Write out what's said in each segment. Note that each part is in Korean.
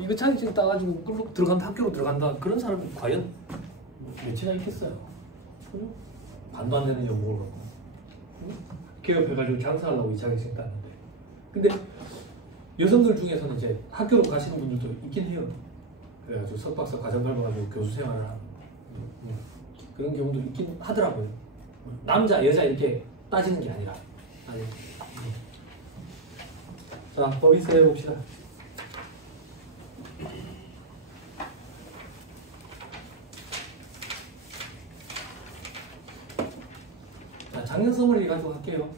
이거 자격증 따가지고 끌로 들어간다, 학교로 들어간다, 그런 사람이 과연 몇이나 있겠어요? 반도 안 되는 연봉을 받고 개업해가지고 장사하려고 이 자격증 땄는데. 근데 여성들 중에서는 이제 학교로 가시는 분들도 있긴 해요. 그래가지고 석박사 과정 밟아가지고 교수 생활을 하는 그런 경우도 있긴 하더라고요. 남자, 여자 이렇게 따지는 게 아니라. 자, 법인세 해봅시다. 자, 작년 서머리 가지고 할게요.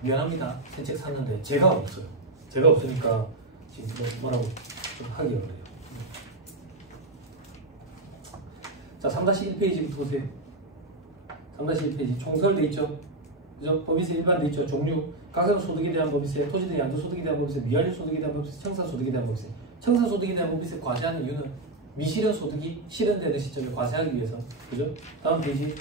미안합니다. 새 책 샀는데 제가 없어요. 제가 없으니까 지금 뭐라고 좀 하기가 그래요. 자, 3-1페이지부터 보세요. 3-1페이지 총설돼 있죠. 그죠? 법인세 일반 돼 있죠. 종류, 가산소득에 대한 법인세, 토지등 양도소득에 대한 법인세, 미완료 소득에 대한 법인세, 청산소득에 대한 법인세. 청산소득에 대한 법인세 과세하는 이유는 미실현 소득이 실현되는 시점에 과세하기 위해서. 그죠? 다음 페이지.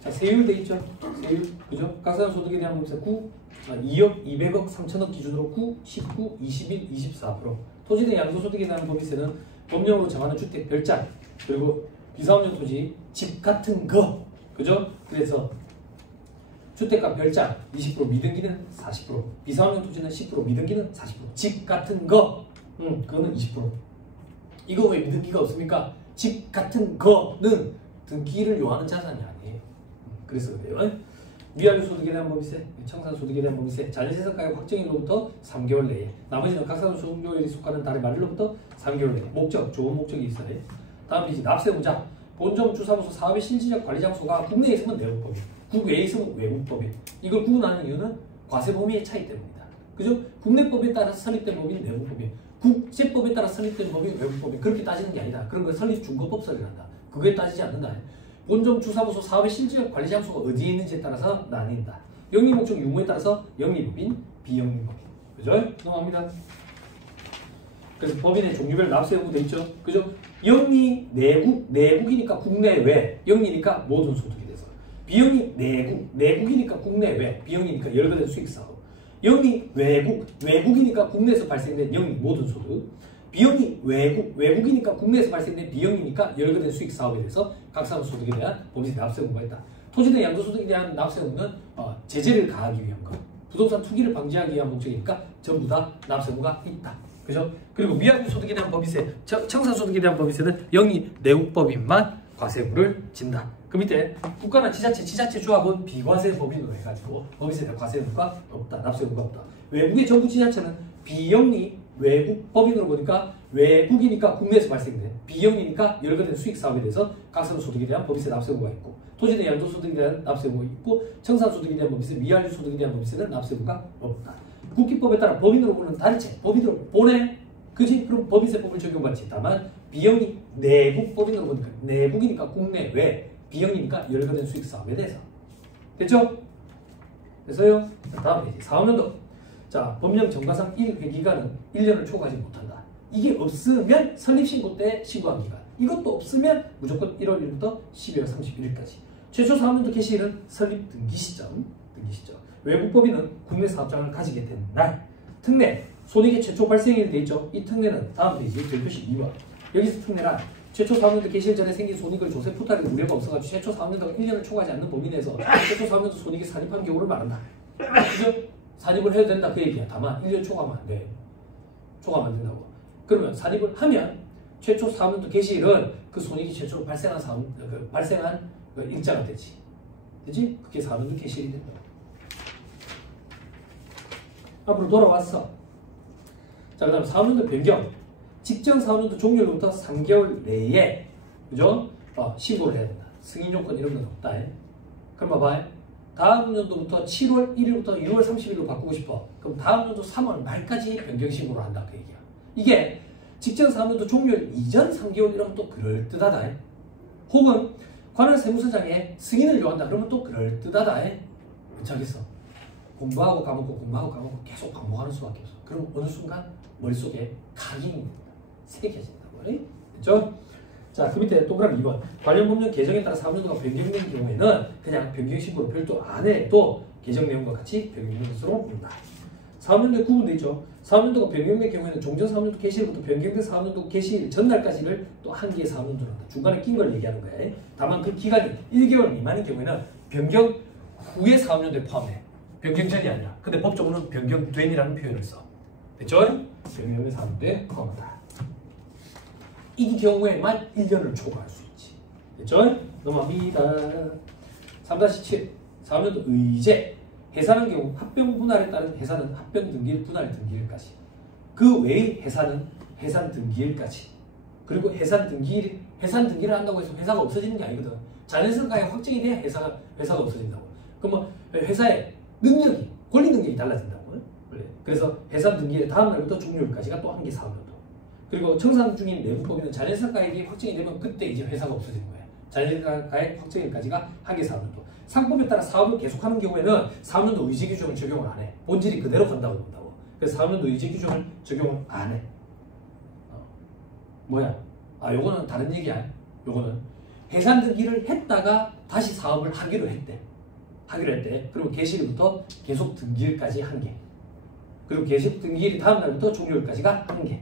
자, 세율 돼 있죠. 세율. 그죠? 가산소득에 대한 법인세 9, 2억, 200억, 3천억 기준으로 9, 19, 21, 24%. 토지등 양도소득에 대한 법인세는 법령으로 정하는 주택 별장, 그리고 비사업용 토지, 집 같은 거. 그죠? 그래서 주택과 별장 20%, 미등기는 40%, 비사업용 토지는 10%, 미등기는 40%, 집 같은 거, 그거는 20%. 이거 왜 미등기가 없습니까? 집 같은 거는 등기를 요하는 자산이 아니에요. 그래서 그래요. 미완료 소득에 대한 법인세, 청산 소득에 대한 법인세, 자연재산 가격 확정일로부터 3개월 내에, 나머지는 각산소득료율이 속하는 달의 말일로부터 3개월 내에. 목적, 좋은 목적이 있어요. 다음 페이지, 납세의무자. 본점 주사무소 사업의 실질적 관리 장소가 국내에 있으면 내국법인, 국외에 있으면 외국법인. 이걸 구분하는 이유는 과세 범위의 차이 때문입니다. 그죠? 국내법에 따라 설립된 법인 내국법인, 국제법에 따라 설립된 법인 외국법인. 그렇게 따지는 게 아니다. 그런 건 설립 준거법 설립한다. 그거에 따지지 않는다. 본점 주사무소 사업의 실질적 관리 장소가 어디에 있는지에 따라서 나뉜다. 영리 목적 유무에 따라서 영리법인, 비영리법인. 그죠? 넘어갑니다. 그래서 법인의 종류별 납세 여부 돼 있죠. 그죠? 영리, 내국이니까 국내외, 영리니까 모든 소득이 돼서. 비영리, 내국이니까 국내외, 비영리니까 열거된 수익사업. 영리, 외국이니까 국내에서 발생된 영리 모든 소득. 비영리, 외국이니까 국내에서 발생된 비영리니까 열거된 수익사업에 대해서 각사소득에 대한 법인세 납세 의무가 있다. 토지등 양도소득에 대한 납세 의무는 제재를 가하기 위한 것, 부동산 투기를 방지하기 위한 목적이니까 전부 다 납세 의무가 있다. 그죠? 그리고 미완료 소득에 대한 법인세, 청산소득에 대한 법인세는 영리 내국법인만 과세 의무를 진다. 그 밑에 국가나 지자체 조합은 비과세 법인으로 해가지고 법인세 대한 과세 의무가 없다. 납세 의무가 없다. 외국의 정부 지자체는 비영리 외국 법인으로 보니까 외국이니까 국내에서 발생된, 비영리니까 열거된 수익 사업에 대해서 각선소득에 대한 법인세 납세 의무가 있고, 토지등 양도소득에 대한 납세 의무가 있고, 청산소득에 대한 법인세, 미완료 소득에 대한 법인세는 납세 의무가 없다. 국기법에 따라 법인으로 보는 단체, 법인으로 보내, 그지? 그럼 법인세법을 적용받지. 다만 비영리 내국 법인으로 보니까 내국이니까 국내외, 비영리니까 열거된 수익 사업에 대해서. 됐죠? 됐어요? 다음 페이지 4학년도. 자, 법령 정가상 1회 기간은 1년을 초과하지 못한다. 이게 없으면 설립신고 때 신고한 기간. 이것도 없으면 무조건 1월 1일부터 12월 31일까지. 최초 사업년도 개시일은 설립 등기 시점. 외국법인은 국내 사업장을 가지게 된 날. 특례, 손익의 최초 발생일이 되어 있죠. 이 특례는 다음 페이지 별표시 2번. 여기서 특례란 최초 사업년도 개시일 전에 생긴 손익을 조세 포탈에 우려가 없어가지고 최초 사업년도가 1년을 초과하지 않는 범위 내에서 최초 사업년도 손익이 산입한 경우를 말한다. 그죠? 산입을 해도 된다 그 얘기야. 다만 1년 초과하면 안 돼. 초과하면 안 된다고. 그러면 산입을 하면 최초 사업년도 개시일은 그 손익이 최초로 발생한 일자가 되지. 되지? 그게 사업년도 개시일이 된다. 앞으로 돌아왔어. 자, 그 다음 사업년도 변경. 직전 사업년도 종료로부터 3개월 내에, 그죠? 신고를 해야 된다. 승인 요건 이런 건 없다. 그럼 봐봐. 다음 년도부터 7월 1일부터 6월 30일로 바꾸고 싶어. 그럼 다음 년도 3월 말까지 변경 신고를 한다. 그 얘기야. 이게 직전 사업년도 종료일 이전 3개월 이러면 또 그럴듯하다. 혹은 관할 세무서장에 승인을 요한다. 그러면 또 그럴듯하다. 괜찮겠어? 공부하고 까먹고 계속 반복하는 수밖에 없어. 그럼 어느 순간 머릿속에 각인이 새겨진다고. 됐죠? 자, 그 밑에 동그라미 2번. 관련 법령 개정에 따라 사업년도가 변경된 경우에는 그냥 변경신고를 별도 안 해도 개정 내용과 같이 변경된 것으로 본다. 사업연도에 구분되어 있죠. 사업연도가 변경된 경우에는 종전 사업연도 개시일부터 변경된 사업연도 개시일 전날까지를 또 한 개의 사업연도로 한다. 중간에 낀 걸 얘기하는 거예요. 다만 그 기간이 1개월 미만인 경우에는 변경 후의 사업연도에 포함해. 변경 전이 아니라. 근데 법적으로는 변경된이라는 표현을 써. 됐죠? 변경된 사업연도에 포함한다. 이 경우에만 1년을 초과할 수 있지. 됐죠? 넘어갑니다. 3-7 사업연도 의제 해산한 경우 합병 분할에 따른 해산은 합병 등기일 분할 등기일까지. 그 외의 해산은 해산 등기일까지. 그리고 해산 등기를 한다고 해서 회사가 없어지는 게 아니거든. 자연스럽게 확정이 돼야 회사가 없어진다고. 그러면 회사의 능력이 권리 능력이 달라진다고. 그래서 해산 등기의 다음 날부터 종료일까지가 또 한 개 사업연도. 그리고 청산 중인 내부법인은 자연스럽게 확정이 되면 그때 이제 회사가 없어지는 거야. 자연스럽게 확정일까지가 한 개 사업연도. 상법에 따라 사업을 계속하는 경우에는 사업연도 의제 규정을 적용을 안 해. 본질이 그대로 간다고 본다고. 그래서 사업연도 의제 규정을 적용을 안 해. 뭐야? 요거는 다른 얘기야. 요거는 해산 등기를 했다가 다시 사업을 하기로 했대. 그리고 개시일부터 계속 등기일까지 한 개. 그리고 계속 등기일 다음 날부터 종료일까지가 한 개.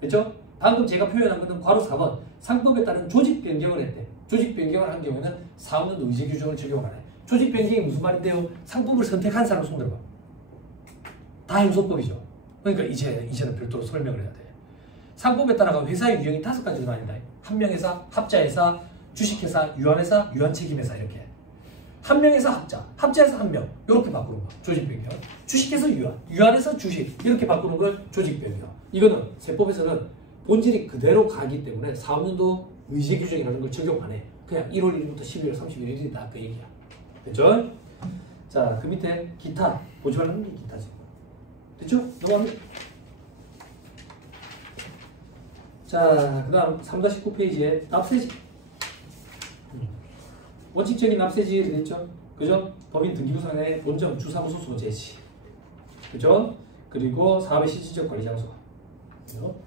그렇죠? 방금 제가 표현한 것은 괄호 4번 상법에 따른 조직 변경을 했대. 조직 변경을 한 경우에는 사업연도 의제 규정을 적용을 안 해. 조직 변경이 무슨 말인데요? 상법을 선택한 사람 손 들어봐. 다 형소법이죠. 그러니까 이제는 별도로 설명을 해야 돼. 상법에 따라가 회사의 유형이 5가지로 나뉜다. 한명회사, 합자회사, 주식회사, 유한회사, 유한책임회사 이렇게. 한명회사 합자, 합자에서 한명 이렇게 바꾸는 거 조직 변경. 주식회사 유한, 유한회사 주식 이렇게 바꾸는 걸 조직 변경. 이거는 세법에서는 본질이 그대로 가기 때문에 사업연도 의제 규정이라는 걸 적용 안 해. 그냥 1월 1일부터 12월 31일이다 그 얘기야. 됐죠? 자, 그 밑에 기타 보지 말라는 게 기타지. 됐죠? 넘어갑니다. 자, 그 다음 3-9페이지에 납세지. 원칙적인 납세지에 됐죠? 그죠? 법인 등기부상의 본점, 주사무소 소재지. 그죠? 그리고 사업의 실질적 관리 장소.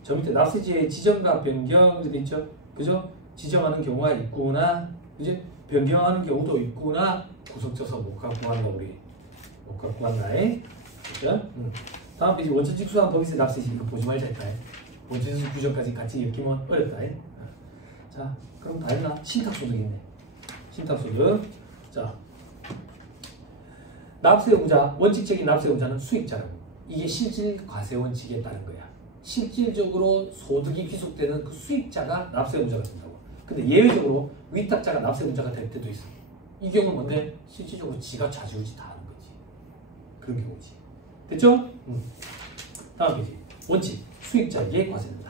저 밑에 납세지의 지정과 변경 이렇게 있죠? 그죠? 지정하는 경우가 있구나. 그지? 변경하는 경우도 있구나. 구속져서 못 갖고 간다 우리. 못 갖고 간다잉. 그죠? 다음 페이지 원천 직수한 법인세 납세지 이거 보지 말자 할까요? 원천 직수 규정까지 같이 읽기면 어렵다. 자, 그럼 다 했나? 신탁소득 있네. 신탁소득. 자, 납세의무자, 원칙적인 납세의무자는 수익자라고. 이게 실질 과세원칙에 따른 거야. 실질적으로 소득이 귀속되는 그 수익자가 납세의무자가 된다고. 근데 예외적으로 위탁자가 납세의무자가 될 때도 있어. 이 경우는 뭔데? 실질적으로 지가 좌지우지 다 하는 거지. 그런 경우지. 됐죠? 다음 페이지. 원칙, 수익자에게 과세된다.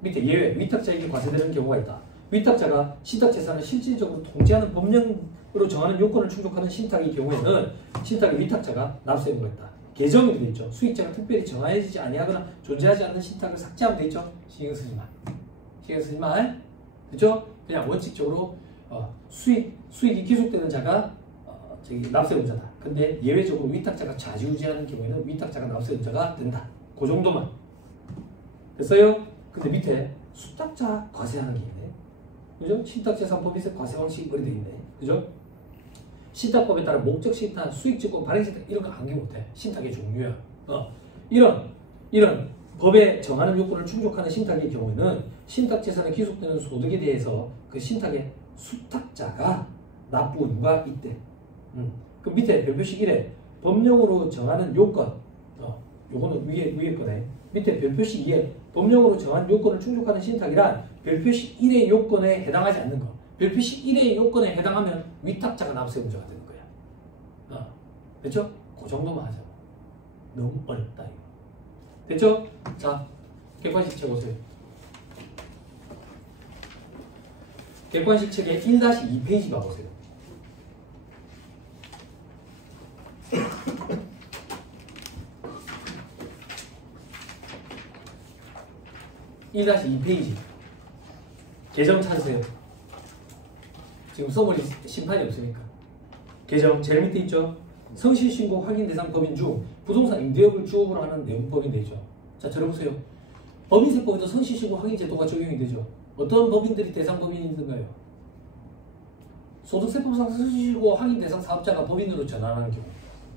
밑에 예외, 위탁자에게 과세되는 경우가 있다. 위탁자가 신탁재산을 실질적으로 통제하는 법령으로 정하는 요건을 충족하는 신탁의 경우에는 신탁의 위탁자가 납세의무가 있다. 개정이 되어 있죠. 수익자가 특별히 정하여지지 아니하거나 존재하지 않는 신탁을 삭제하면 되어 있죠. 신경 쓰지 마. 신경 쓰지 마. 그죠? 그냥 원칙적으로 수익이 귀속되는 자가 납세의무자다. 근데 예외적으로 위탁자가 좌지우지하는 경우에는 위탁자가 납세의무자가 된다. 그 정도만. 됐어요? 근데 밑에 수탁자 과세하는 게 있네. 그죠? 신탁재산법에서 과세방식이 되어 있네. 그죠? 신탁법에 따라 목적 신탁, 수익증권, 발행 신탁 이런 거 관계 못해. 신탁의 종류야. 이런 법에 정하는 요건을 충족하는 신탁의 경우에는 신탁재산에 귀속되는 소득에 대해서 그 신탁의 수탁자가 납부 의무가 있대. 그 밑에 별표식 1에 법령으로 정하는 요건. 요거는 위에 거네. 밑에 별표식 2에 법령으로 정한 요건을 충족하는 신탁이란 별표식 1의 요건에 해당하지 않는 거. 별표식 1의 요건에 해당하면 위탁자가 납세의무자가 되는 거야. 됐죠? 그 정도만 하자. 너무 어렵다 이거. 됐죠? 자, 객관식 책 보세요. 객관식 책의 1-2페이지 봐보세요. (1-2페이지) 계정 찾으세요. 지금 써버린 심판이 없으니까. 계정 제일 밑에 있죠. 성실신고 확인 대상 법인 중 부동산 임대업을 주업으로 하는 내용법인 되죠. 자, 들어보세요. 법인세법에도 성실신고 확인 제도가 적용이 되죠. 어떤 법인들이 대상 법인인가요? 소득세법상 성실신고 확인 대상 사업자가 법인으로 전환하는 경우.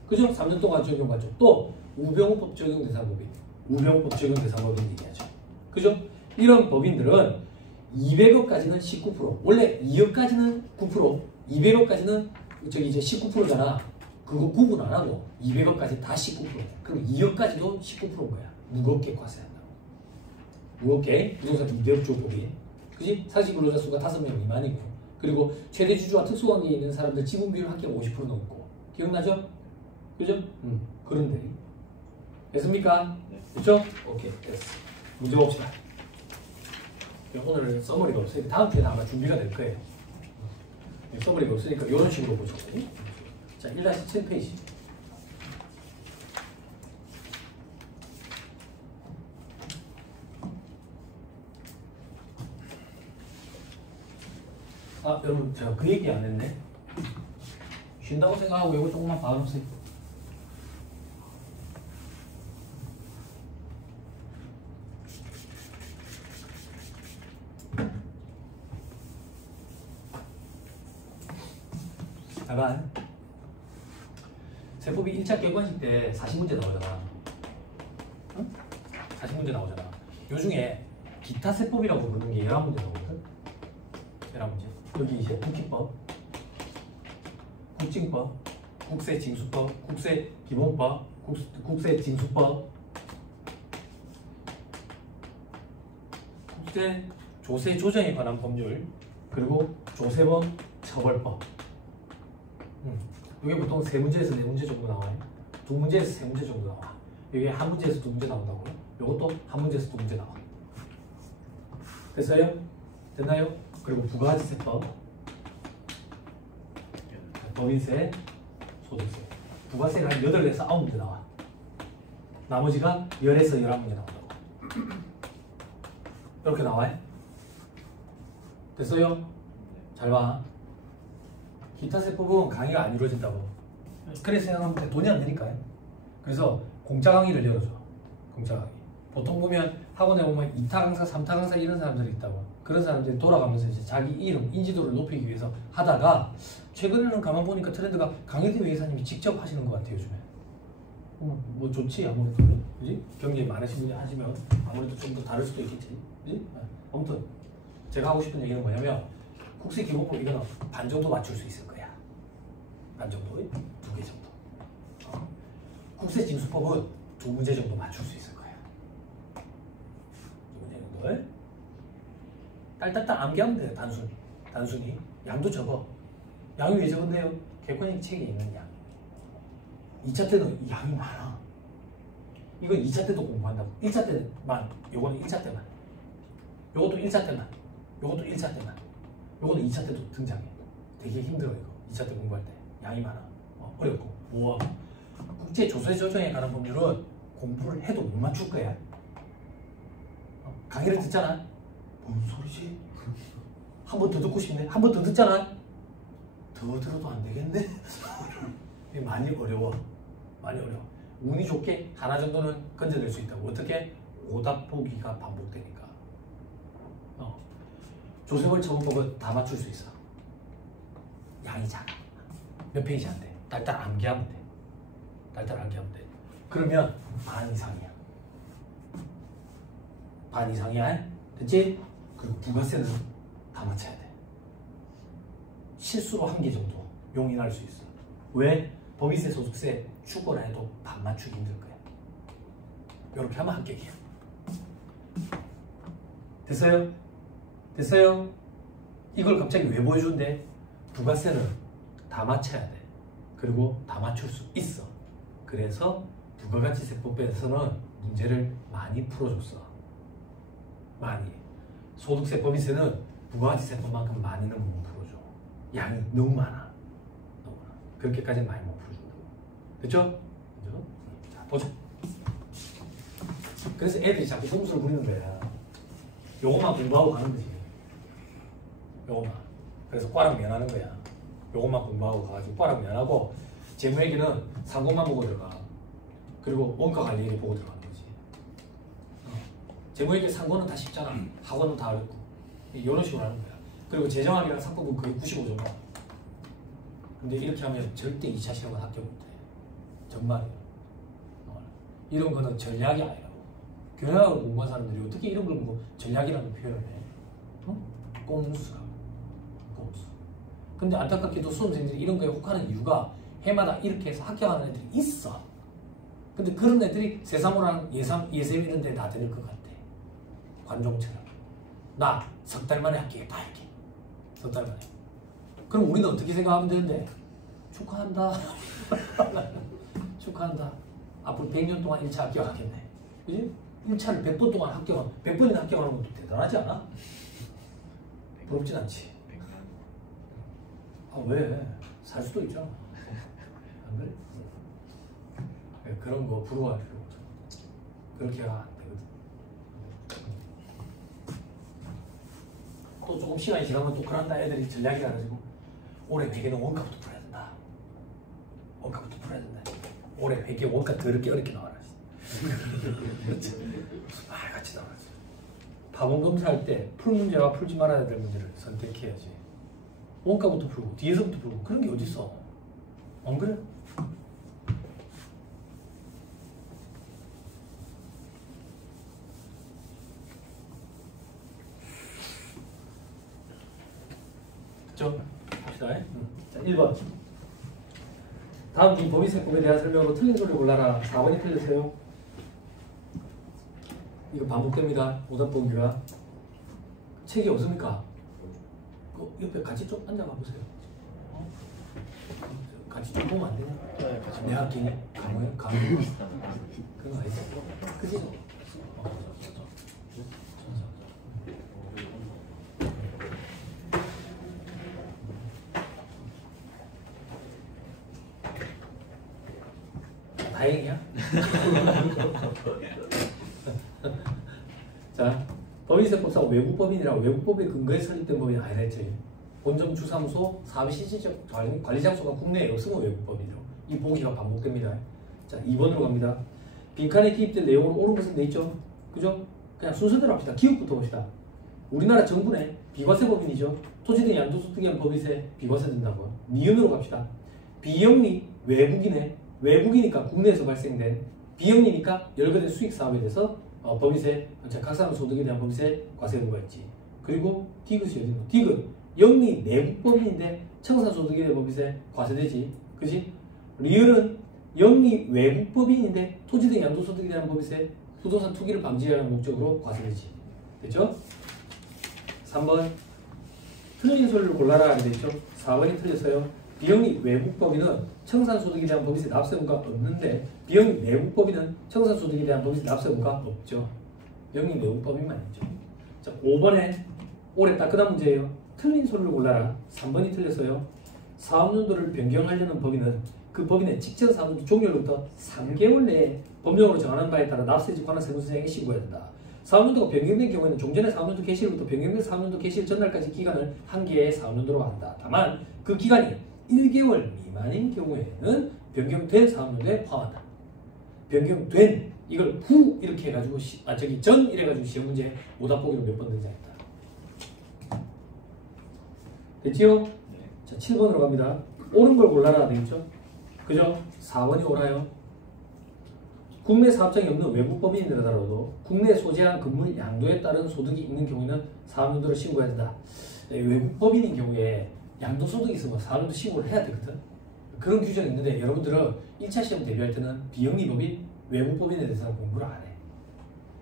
그죠? 3년 동안 적용받죠. 또 우병우법 적용 대상 법인. 우병우법 적용 대상 법인 얘기하죠. 그죠? 이런 법인들은 200억까지는 19%, 원래 2억까지는 9%, 200억까지는 저기 이제 19%잖아. 그거 구분 안 하고 200억까지 다 19%. 그럼 2억까지도 19%인 거야. 무겁게 과세한다고. 무겁게 부동산 200억 조 법인. 그지? 상시 근로자 수가 5명 미만이고, 그리고 최대 주주와 특수관계에 있는 사람들 지분 비율 합계 50% 넘고. 기억나죠? 그죠? 그런데 됐습니까? 네. 됐죠? 오케이, 됐어. 문제 봅시다. 오늘 서머리가 없으니까 다음 주에 아마 준비가 될 거예요. 서머리가 없으니까 이런 식으로 보죠. 자, 1-7페이지. 아, 여러분, 제가 그 얘기 안 했네. 쉰다고 생각하고 이거 조금만 봐주세요. 잠깐. 세법이 1차 객관식 때 40문제 나오잖아. 응? 40문제 나오잖아. 요 중에 기타 세법이라고 부르는 게 11문제 나오거든. 11문제. 여기 이제 국기법, 국징법, 국세징수법, 국세기본법, 국세징수법, 국세 조세 조정에 관한 법률, 그리고 조세범 처벌법. 이게 보통 3문제에서 4문제 정도 나와요. 2문제에서 3문제 정도 나와. 여기 1문제에서 2문제 나온다고요. 이것도 1문제에서 2문제 나와. 됐어요? 됐나요? 그리고 부가가치세법, 법인세, 소득세. 부가세가 한 8에서 9문제 나와. 나머지가 10에서 11문제 나온다고. 이렇게 나와요. 됐어요? 잘 봐. 기타 세법은 강의가 안 이루어진다고. 그래서 생각하면 돈이 안 되니까요. 그래서 공짜 강의를 열어줘. 공짜 강의. 보통 보면 학원에 보면 2타 강사, 3타 강사 이런 사람들이 있다고. 그런 사람들이 돌아가면서 이제 자기 이름, 인지도를 높이기 위해서 하다가 최근에는 가만 보니까 트렌드가 강의대 회계사님이 직접 하시는 것 같아요, 요즘에. 뭐 좋지, 아무래도. 그지? 경기에 많으신 분이 하시면 아무래도 좀 더 다를 수도 있겠지. 그지? 아무튼 제가 하고 싶은 얘기는 뭐냐면 국세기본법 이거는 반 정도 맞출 수 있을 거야. 반 정도, 2개 정도. 국세징수법은 2문제 정도 맞출 수 있을 거야. 2문제 정도. 딸딸딸 암기하면 돼요. 단순히. 양도 적어. 양이 왜 적은데요? 객관식 책에 있는 양. 2차 때는 양이 많아. 이건 2차 때도 공부한다고. 1차 때만, 요거는 1차 때만. 요것도 1차 때만. 요것도 1차 때만. 요거는 2차 때도 등장해. 되게 힘들어 이거. 2차 때 공부할 때. 양이 많아. 어렵고. 우와. 국제 조세 조정에 관한 법률은 공부를 해도 못 맞출 거야. 강의를 듣잖아. 뭔 소리지? 한 번 더 듣고 싶네. 한 번 더 듣잖아. 더 들어도 안 되겠네. 이게 많이 어려워. 많이 어려워. 운이 좋게 하나 정도는 건져낼 수 있다고. 어떻게? 오답 보기가 반복되니까. 조세벌 처분법은 다 맞출 수 있어. 양이 작아. 몇 페이지 안 돼. 딸딸 암기하면 돼. 딸딸 암기하면 돼. 그러면 반 이상이야. 반 이상이야. 됐지? 그리고 부가세는 다 맞춰야 돼. 실수로 1개 정도 용인할 수 있어. 왜? 법인세, 소득세 추가라 해도 반 맞추기 힘들 거야. 이렇게 하면 합격이야. 됐어요? 됐어요? 이걸 갑자기 왜 보여준대? 부가세는 다 맞춰야 돼. 그리고 다 맞출 수 있어. 그래서 부가가치세법에서는 문제를 많이 풀어줬어. 많이. 소득세, 법인세는 부가가치세법만큼 많이는 못 풀어줘. 양이 너무 많아. 너무 많아. 그렇게까지는 많이 못 풀어준다고. 됐죠? 그죠? 자, 보자. 그래서 애들이 자꾸 꼼수를 부리는 거야. 요거만 공부하고 가는 거지. 요거만. 그래서 과랑 면하는 거야. 요것만 공부하고 가가지고 과랑 면하고 재무회계는 상고만 보고 들어가. 그리고 원가 관리를 보고 들어가는 거지. 재무회계 상고는 다 쉽잖아. 학원은 다 어렵고. 이런 식으로 하는 거야. 그리고 재정학이랑 상법은 거의 95점 나와. 근데 이렇게 하면 절대 2차 시험은 합격 못해. 정말이야. 이런 거는 전략이 아니라고. 경영학을 공부한 사람들이 어떻게 이런 걸 보고 전략이라는 표현을 해? 꼼수라고. 꼼수. 근데 안타깝게도 수험생들이 이런 거에 혹하는 이유가 해마다 이렇게 해서 합격하는 애들이 있어. 근데 그런 애들이 세상으로는 예샘 이런 데 다 되는 것 같아. 관종처럼. 나 석 달 만에 합격했다 이렇게. 석 달 만에. 그럼 우리는 어떻게 생각하면 되는데? 축하한다. 축하한다. 앞으로 100년 동안 1차 합격하겠네. 그지? 1차를 100번 동안 합격하면 100번이나 합격하는 것도 대단하지 않아? 부럽진 않지. 아, 왜? 살 수도 있잖아. 안 그래? 그런 거 부러워할 필요 없죠. 그렇게 하면 안 되거든. 또 조금 시간이 지나면 또 그런다 애들이 전략이 가지고 올해 회계는 원가부터 풀어야 된다. 원가부터 풀어야 된다. 올해 회계 원가 더럽게 어렵게 나와라. 무슨 말같이 나와라. 파본 검사할 때 풀 문제와 풀지 말아야 될 문제를 선택해야지. 원가부터 풀고 뒤에서부터 풀고 그런 게 어딨어. 안 그래? 그쵸? 합시다. 자, 1번. 다음 중 법인세법에 대한 설명으로 틀린 소리를 골라라. 4번이 틀렸어요. 이거 반복됩니다. 오답 보기가. 책이 없습니까? 그 옆에 같이 좀 앉아가 보세요. 같이 좀 보면 안 되나? 네, 같이 내가 강의 그런 거 아니지? 그지? 다행이야. 자, 법인세법상 외국법인이라고 외국법에 근거해 설립된 법인이 아니라 했지. 본점 주사무소 사업의 실질적 관리 장소가 국내에 없으면 외국법인이라고. 이 보기가 반복됩니다. 자, 2번으로 갑니다. 빈칸에 기입된 내용은 옳은 것은 돼 있죠. 그죠? 그냥 순서대로 합시다. 기업부터 봅시다. 우리나라 정부내 비과세법인이죠. 토지 등 양도소 등의 법인세 비과세 된다고요. 니은으로 갑시다. 비영리 외국인의 외국이니까 국내에서 발생된 비영리니까 열거된 수익 사업에 대해서 법인세, 각 사람 소득에 대한 법인세 과세부가 있지. 그리고 디귿이 어디 있노? 디귿 영리 내국법인인데 청산소득에 대한 법인세 과세되지. 그지? 리을은 영리 외국법인인데 토지 등 양도소득에 대한 법인세 부동산 투기를 방지하는 목적으로 과세되지. 됐죠? 3번 틀린 소리를 골라라 하게 됐죠? 4번이 틀렸어요. 비영리 외국법인은 청산소득에 대한 법인세 납세부가 없는데 비영리 내국법인은 청산소득에 대한 법인세 납세부가 없죠. 영리 내국법인만 있죠. 자, 5번에 올해 따끈한 문제예요. 틀린 소리를 골라라. 3번이 틀렸어요. 사업연도를 변경하려는 법인은 그 법인의 직전 사업연도 종료로부터 3개월 내에 법령으로 정하는 바에 따라 납세지 관한 세무서장에게 신고해야 된다. 사업연도가 변경된 경우에는 종전의 사업연도 개시일부터 변경된 사업연도 개시일 전날까지 기간을 한 개의 사업연도로 한다. 다만 그 기간이 1개월 미만인 경우에는 변경된 사업연도에 포함한다. 변경된 이걸 후 이렇게 해가지고 전 이래가지고 시험 문제 오답 보기로 몇 번 등장했다. 됐지요? 네. 자, 7번으로 갑니다. 옳은 걸 골라라 되겠죠? 그죠? 4번이 옳아요. 국내 사업장이 없는 외국법인이라더라도 국내에 소재한 건물 양도에 따른 소득이 있는 경우에는 사업연도를 신고해야 된다. 외국법인인 경우에 양도소득이 있으면 사업연도 신고를 해야 되거든. 그런 규정이 있는데 여러분들은 1차 시험 대비할 때는 비영리법인, 외국법인에 대해서는 공부를 안 해.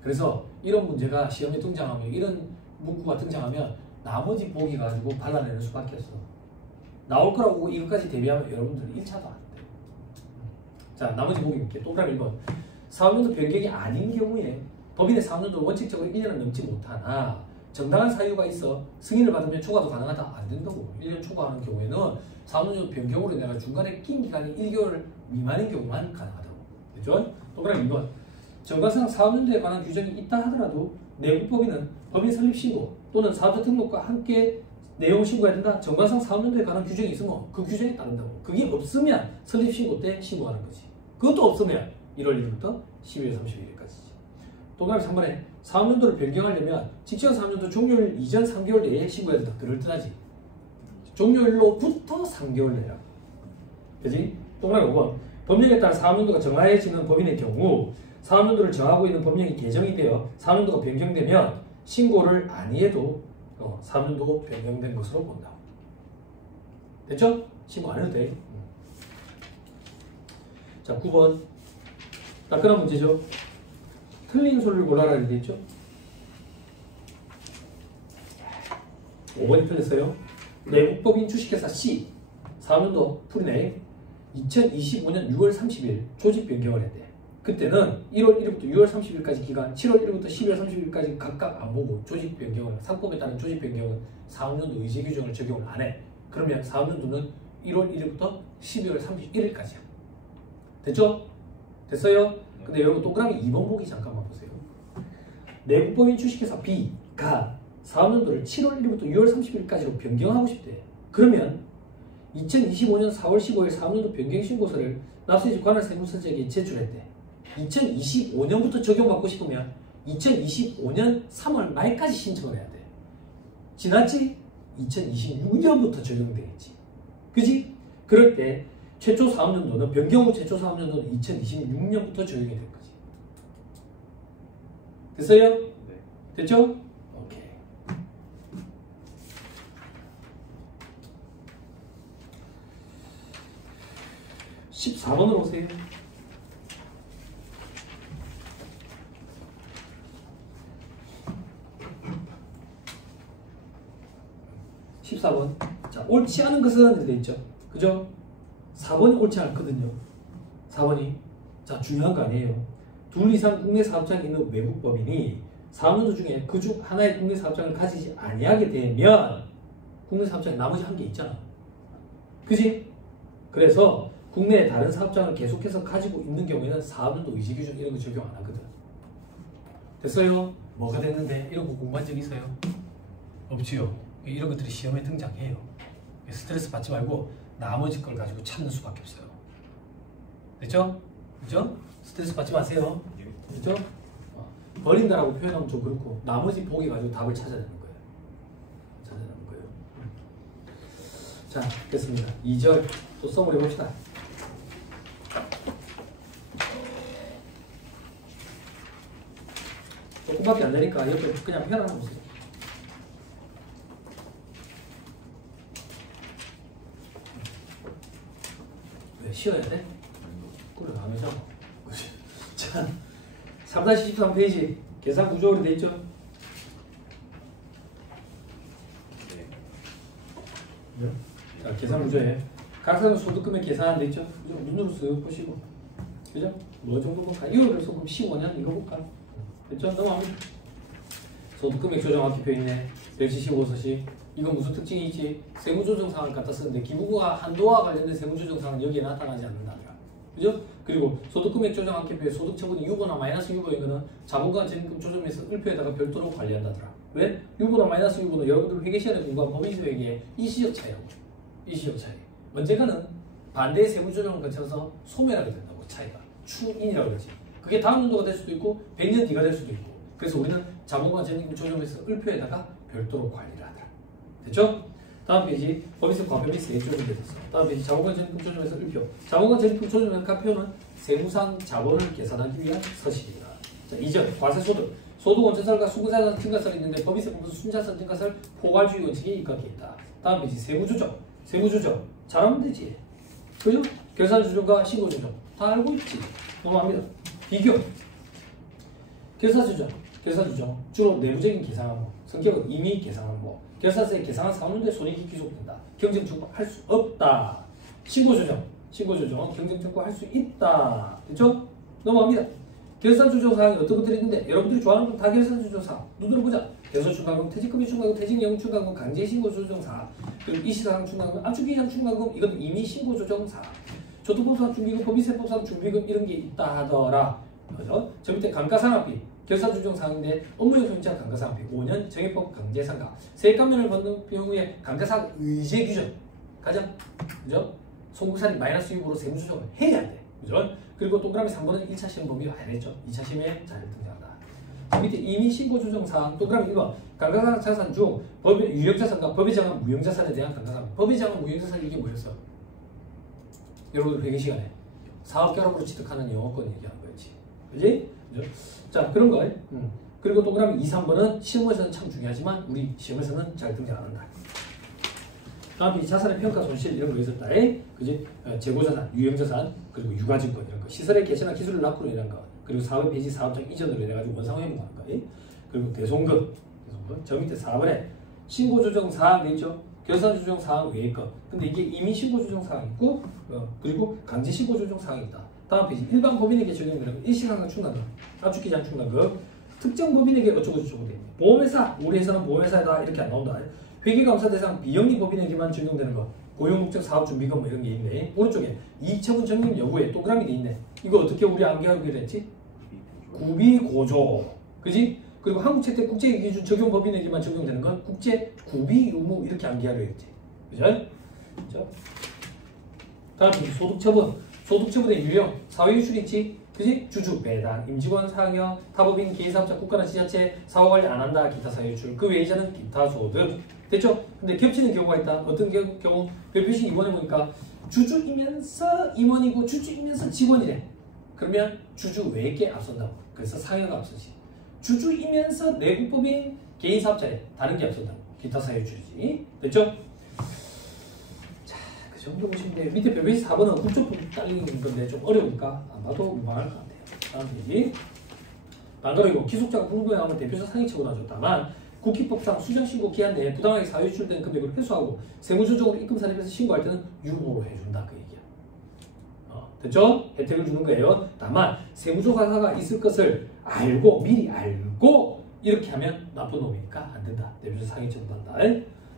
그래서 이런 문제가 시험에 등장하면 이런 문구가 등장하면 나머지 보기 가지고 발라내는 수밖에 없어. 나올 거라고 이것까지 대비하면 여러분들은 1차도 안 돼. 자, 나머지 보기 볼게요. 동그라미 1번. 사업연도 변경이 아닌 경우에 법인의 사업연도 원칙적으로 1년을 넘지 못하나 정당한 사유가 있어 승인을 받으면 초과도 가능하다. 안 된다고. 1년 초과하는 경우에는 사업연도 변경으로 내가 중간에 낀 기간이 1개월 미만인 경우만 가능하다고. 됐죠? 동그라미 2번. 정관상 사업연도에 관한 규정이 있다 하더라도 내국법인은 법인 설립 신고 또는 사업자 등록과 함께 내용 신고해야 된다. 정관상 사업연도에 관한 규정이 있으면 그 규정에 따른다고. 그게 없으면 설립 신고 때 신고하는 거지. 그것도 없으면 1월 1일부터 12월 31일까지지. 동그라미 3번에 사업연도를 변경하려면 직전 사업연도 종료일 이전 3개월 내에 신고해야 된다. 그럴듯하지. 종료일로부터 3개월 내라고. 그지? 동그라미 5번. 법령에 따라 사업연도가 정하여지는 법인의 경우 사업연도를 정하고 있는 법령이 개정이 되어 사업연도가 변경되면 신고를 아니해도 사업연도 변경된 것으로 본다. 됐죠? 신고 안 해도 돼. 자, 9번. 따끈한 문제죠. 틀린 소리를 골라라 이렇게 있죠. 5번이 틀렸어요. 내국법인 주식회사 C 사업연도 풀이네. 2025년 6월 30일 조직 변경을 했대. 그때는 1월 1일부터 6월 30일까지 기간, 7월 1일부터 12월 30일까지 각각 안 보고 조직 변경을, 상법에 따른 조직 변경은 사업연도 의제 규정을 적용을 안 해. 그러면 사업연도는 1월 1일부터 12월 31일까지야. 됐죠? 됐어요? 근데 여러분 동그라미 2번 보기 잠깐만 보세요. 내국법인 주식회사 B가 사업연도를 7월 1일부터 6월 30일까지로 변경하고 싶대. 그러면 2025년 4월 15일 사업연도 변경 신고서를 납세지 관할 세무서장에게 제출했대. 2025년부터 적용받고 싶으면 2025년 3월 말까지 신청을 해야 돼. 지났지? 2026년부터 적용되겠지. 그지? 그럴 때 최초 사업연도는 변경 후 최초 사업연도는 2026년부터 적용이 될 거지. 됐어요? 네. 됐죠? 오케이. 14번으로 오세요. 14번. 자, 옳지 않은 것은 이렇게 있죠. 그죠? 4번이 옳지 않거든요. 4번이. 자, 중요한 거 아니에요. 둘 이상 국내 사업장이 있는 외국 법인이 사업연도 중에 그중 하나의 국내 사업장을 가지지 아니하게 되면 국내 사업장이 나머지 한 개 있잖아. 그지? 그래서 국내에 다른 사업장을 계속해서 가지고 있는 경우에는 사업연도 의지 규정 이런 거 적용 안 하거든. 됐어요? 뭐가 됐는데? 이런 거 공부한 적 있어요? 없지요? 이런 것들이 시험에 등장해요. 스트레스 받지 말고 나머지 걸 가지고 찾는 수밖에 없어요. 됐죠? 그죠? 스트레스 받지 마세요. 그죠? 버린다라고 표현하면 좀 그렇고 나머지 보기 가지고 답을 찾아내는 거예요. 찾아내는 거예요. 자, 됐습니다. 2절 또 써머리 봅시다. 조금밖에 안 되니까 옆에 그냥 편 하나 보세요. 왜 쉬어야 돼? 그래, 안 하잖아. 자, 3-13페이지 계산 구조로 돼 있죠? 네. 자, 계산 구조에 각사는 소득금액 계산돼 있죠? 그죠? 눈으로 쓱 보시고, 그죠? 뭐 정도 볼까? 이거 그래서 그럼 15년 이거 볼까? 됐죠? 넘어갑니다. 소득금액 조정학기표 있네. 175서식. 이건 무슨 특징이 있지? 세무조정사항을 갖다 쓰는데 기부가 한도와 관련된 세무조정사항은 여기에 나타나지 않는다. 그죠? 그리고 소득금액 조정학기표에 소득처분이 유보나 마이너스 유보인 거는 자본과 재능금 조정에서 을표에다가 별도로 관리한다더라. 왜? 유보나 마이너스 유보는 여러분들 회계 시간에 공부한 법인세 회계의 일시적 차이라고. 일시적 차이. 언젠가는 반대의 세무조정을 거쳐서 소멸하게 된다고. 차이가. 추인이라고 그러지. 그게 다음 연도가 될 수도 있고 100년 뒤가 될 수도 있고. 그래서 우리는 자본과 재능금 조정에서 을표에다가 별도로 관리를 하더라. 됐죠? 다음 페이지 법인세 과표비세 조정돼 있어. 다음 페이지 자본과 재능금 조정에서 을표. 자본과 재능금 조정에서 가표는 세무상 자본을 계산하기 위한 서식이다. 자, 2절 과세소득. 소득 원천설과 순자산 증가설이 있는데 법인세법에서 순자산 증가설 포괄주의 원칙에 입각해 있다. 다음 페이지 세무조정. 세무조정 잘하면 되지. 그죠? 결산조정과 신고조정 다 알고 있지. 넘어갑니다. 비교. 결산조정. 결산조정 주로 내부적인 계산 항목. 성격은 이미 계산 항목. 결산서에 계산한 사업연도에 손익이 귀속된다. 경쟁 청구할 수 없다. 신고조정. 신고조정은 경쟁 청구할 수 있다. 됐죠? 넘어갑니다. 결산조정 사항이 어떤 것들이 있는데 여러분들이 좋아하는 건 다 결산조정 사항. 눈으로 보자. 결손충가금, 퇴직금이 충가금, 퇴직령 충가금, 강제신고조정 사항, 그리고 이시사항 충가금, 압축기장 충가금, 이건 이미 신고조정 사항. 조특법상 준비금, 법인세법상 준비금 이런 게 있다 하더라. 그죠? 저 밑에 감가상각비. 결산조정 사항인데 업무용 소비자 감가상각비 5년 정액법 강제상각 세액감면을 받는 경우에 감가상각 의제 규정 가자. 그죠? 송국산이 마이너스 유보로 세무조정을 해야 돼. 그죠? 그리고 동그라미 3번은 1차 시험 범위가 알겠죠? 2차 시험에 잘 등장한다. 밑에 이미 신고조정 사항 동그라미 1번 감가상각 자산 중 법의 유형자산과 법의 정한 무형자산에 대한 감가상각. 법의 정한 무형자산 이게 뭐였어? 여러분들 회계 시간에 사업결합으로 취득하는 영업권 얘기하는 거였지. 그지? 그죠? 자, 그런 거. 그리고 동그라미 2, 3번은 시험에서는 참 중요하지만 우리 시험에서는 잘 등장 안 한다. 다음에 자산의 평가 손실 이런 거 있었다. 그지? 재고자산, 유형자산, 그리고 유가증권 이런 거. 시설의 개체나 기술을 낙후로 이런 거. 그리고 사업의 폐지, 사업장 이전으로 인해가지고 원상회복하는 거. 그리고 대손금. 저 밑에 4번에 신고조정 사항 있죠? 결산조정 사항 외의 것. 근데 이게 이미 신고조정 사항이 있고, 그리고 강제 신고조정 사항이 있다. 다음 페이지. 일반 법인에게 적용되는 일시강간 충당금, 압축기장 충당금, 특정 법인에게 어쩌고저쩌고 돼. 보험회사, 우리 회사는 보험회사다 이렇게 안 나온다. 회계감사 대상 비영리 법인에게만 적용되는 거. 고용목적 사업준비금 뭐 이런 게 있네. 오른쪽에 이처분 적립 여부에 동그라미 돼 있네. 이거 어떻게 우리 암기하기로 했지? 구비고조. 그지? 그리고 한국채택 국제기준 적용 법인에게만 적용되는 건 국제 구비 유무 이렇게 암기하려 했지. 그죠? 그죠? 다음 소득처분. 소득처분의 유형. 사회유출 있지? 그지? 주주, 배당, 임직원, 상여, 타법인, 개인사업자, 국가나 지자체, 사후관리 안 한다. 기타 사회유출. 그 외의자는 기타 소득. 됐죠? 근데 겹치는 경우가 있다. 어떤 경우? 별표식 2번에 보니까 주주이면서 임원이고 주주이면서 직원이래. 그러면 주주 외에 앞선다고. 그래서 상여가 앞서지. 주주이면서 내국법인 개인사업자에 다른 게 앞선다고. 기타 사회유출이지. 됐죠? 자, 그 정도 보시면 돼요. 밑에 별표식 4번은 국조법 딸리는 건데 좀 어려우니까 안 봐도 무방할 것 같아요. 다음 페이지. 반가르고 기속자가 불구하면 대표자 상위 처분하죠. 다만 국기법상 수정신고 기한 내에 부당하게 사유출된 금액을 회수하고 세무조정으로 입금 사립해서 신고할 때는 유보로 해준다 그 얘기야. 됐죠? 혜택을 주는 거예요. 다만 세무조사가 있을 것을 알고 미리 알고 이렇게 하면 나쁜 놈이니까 안 된다. 대표자 상위 처분한다.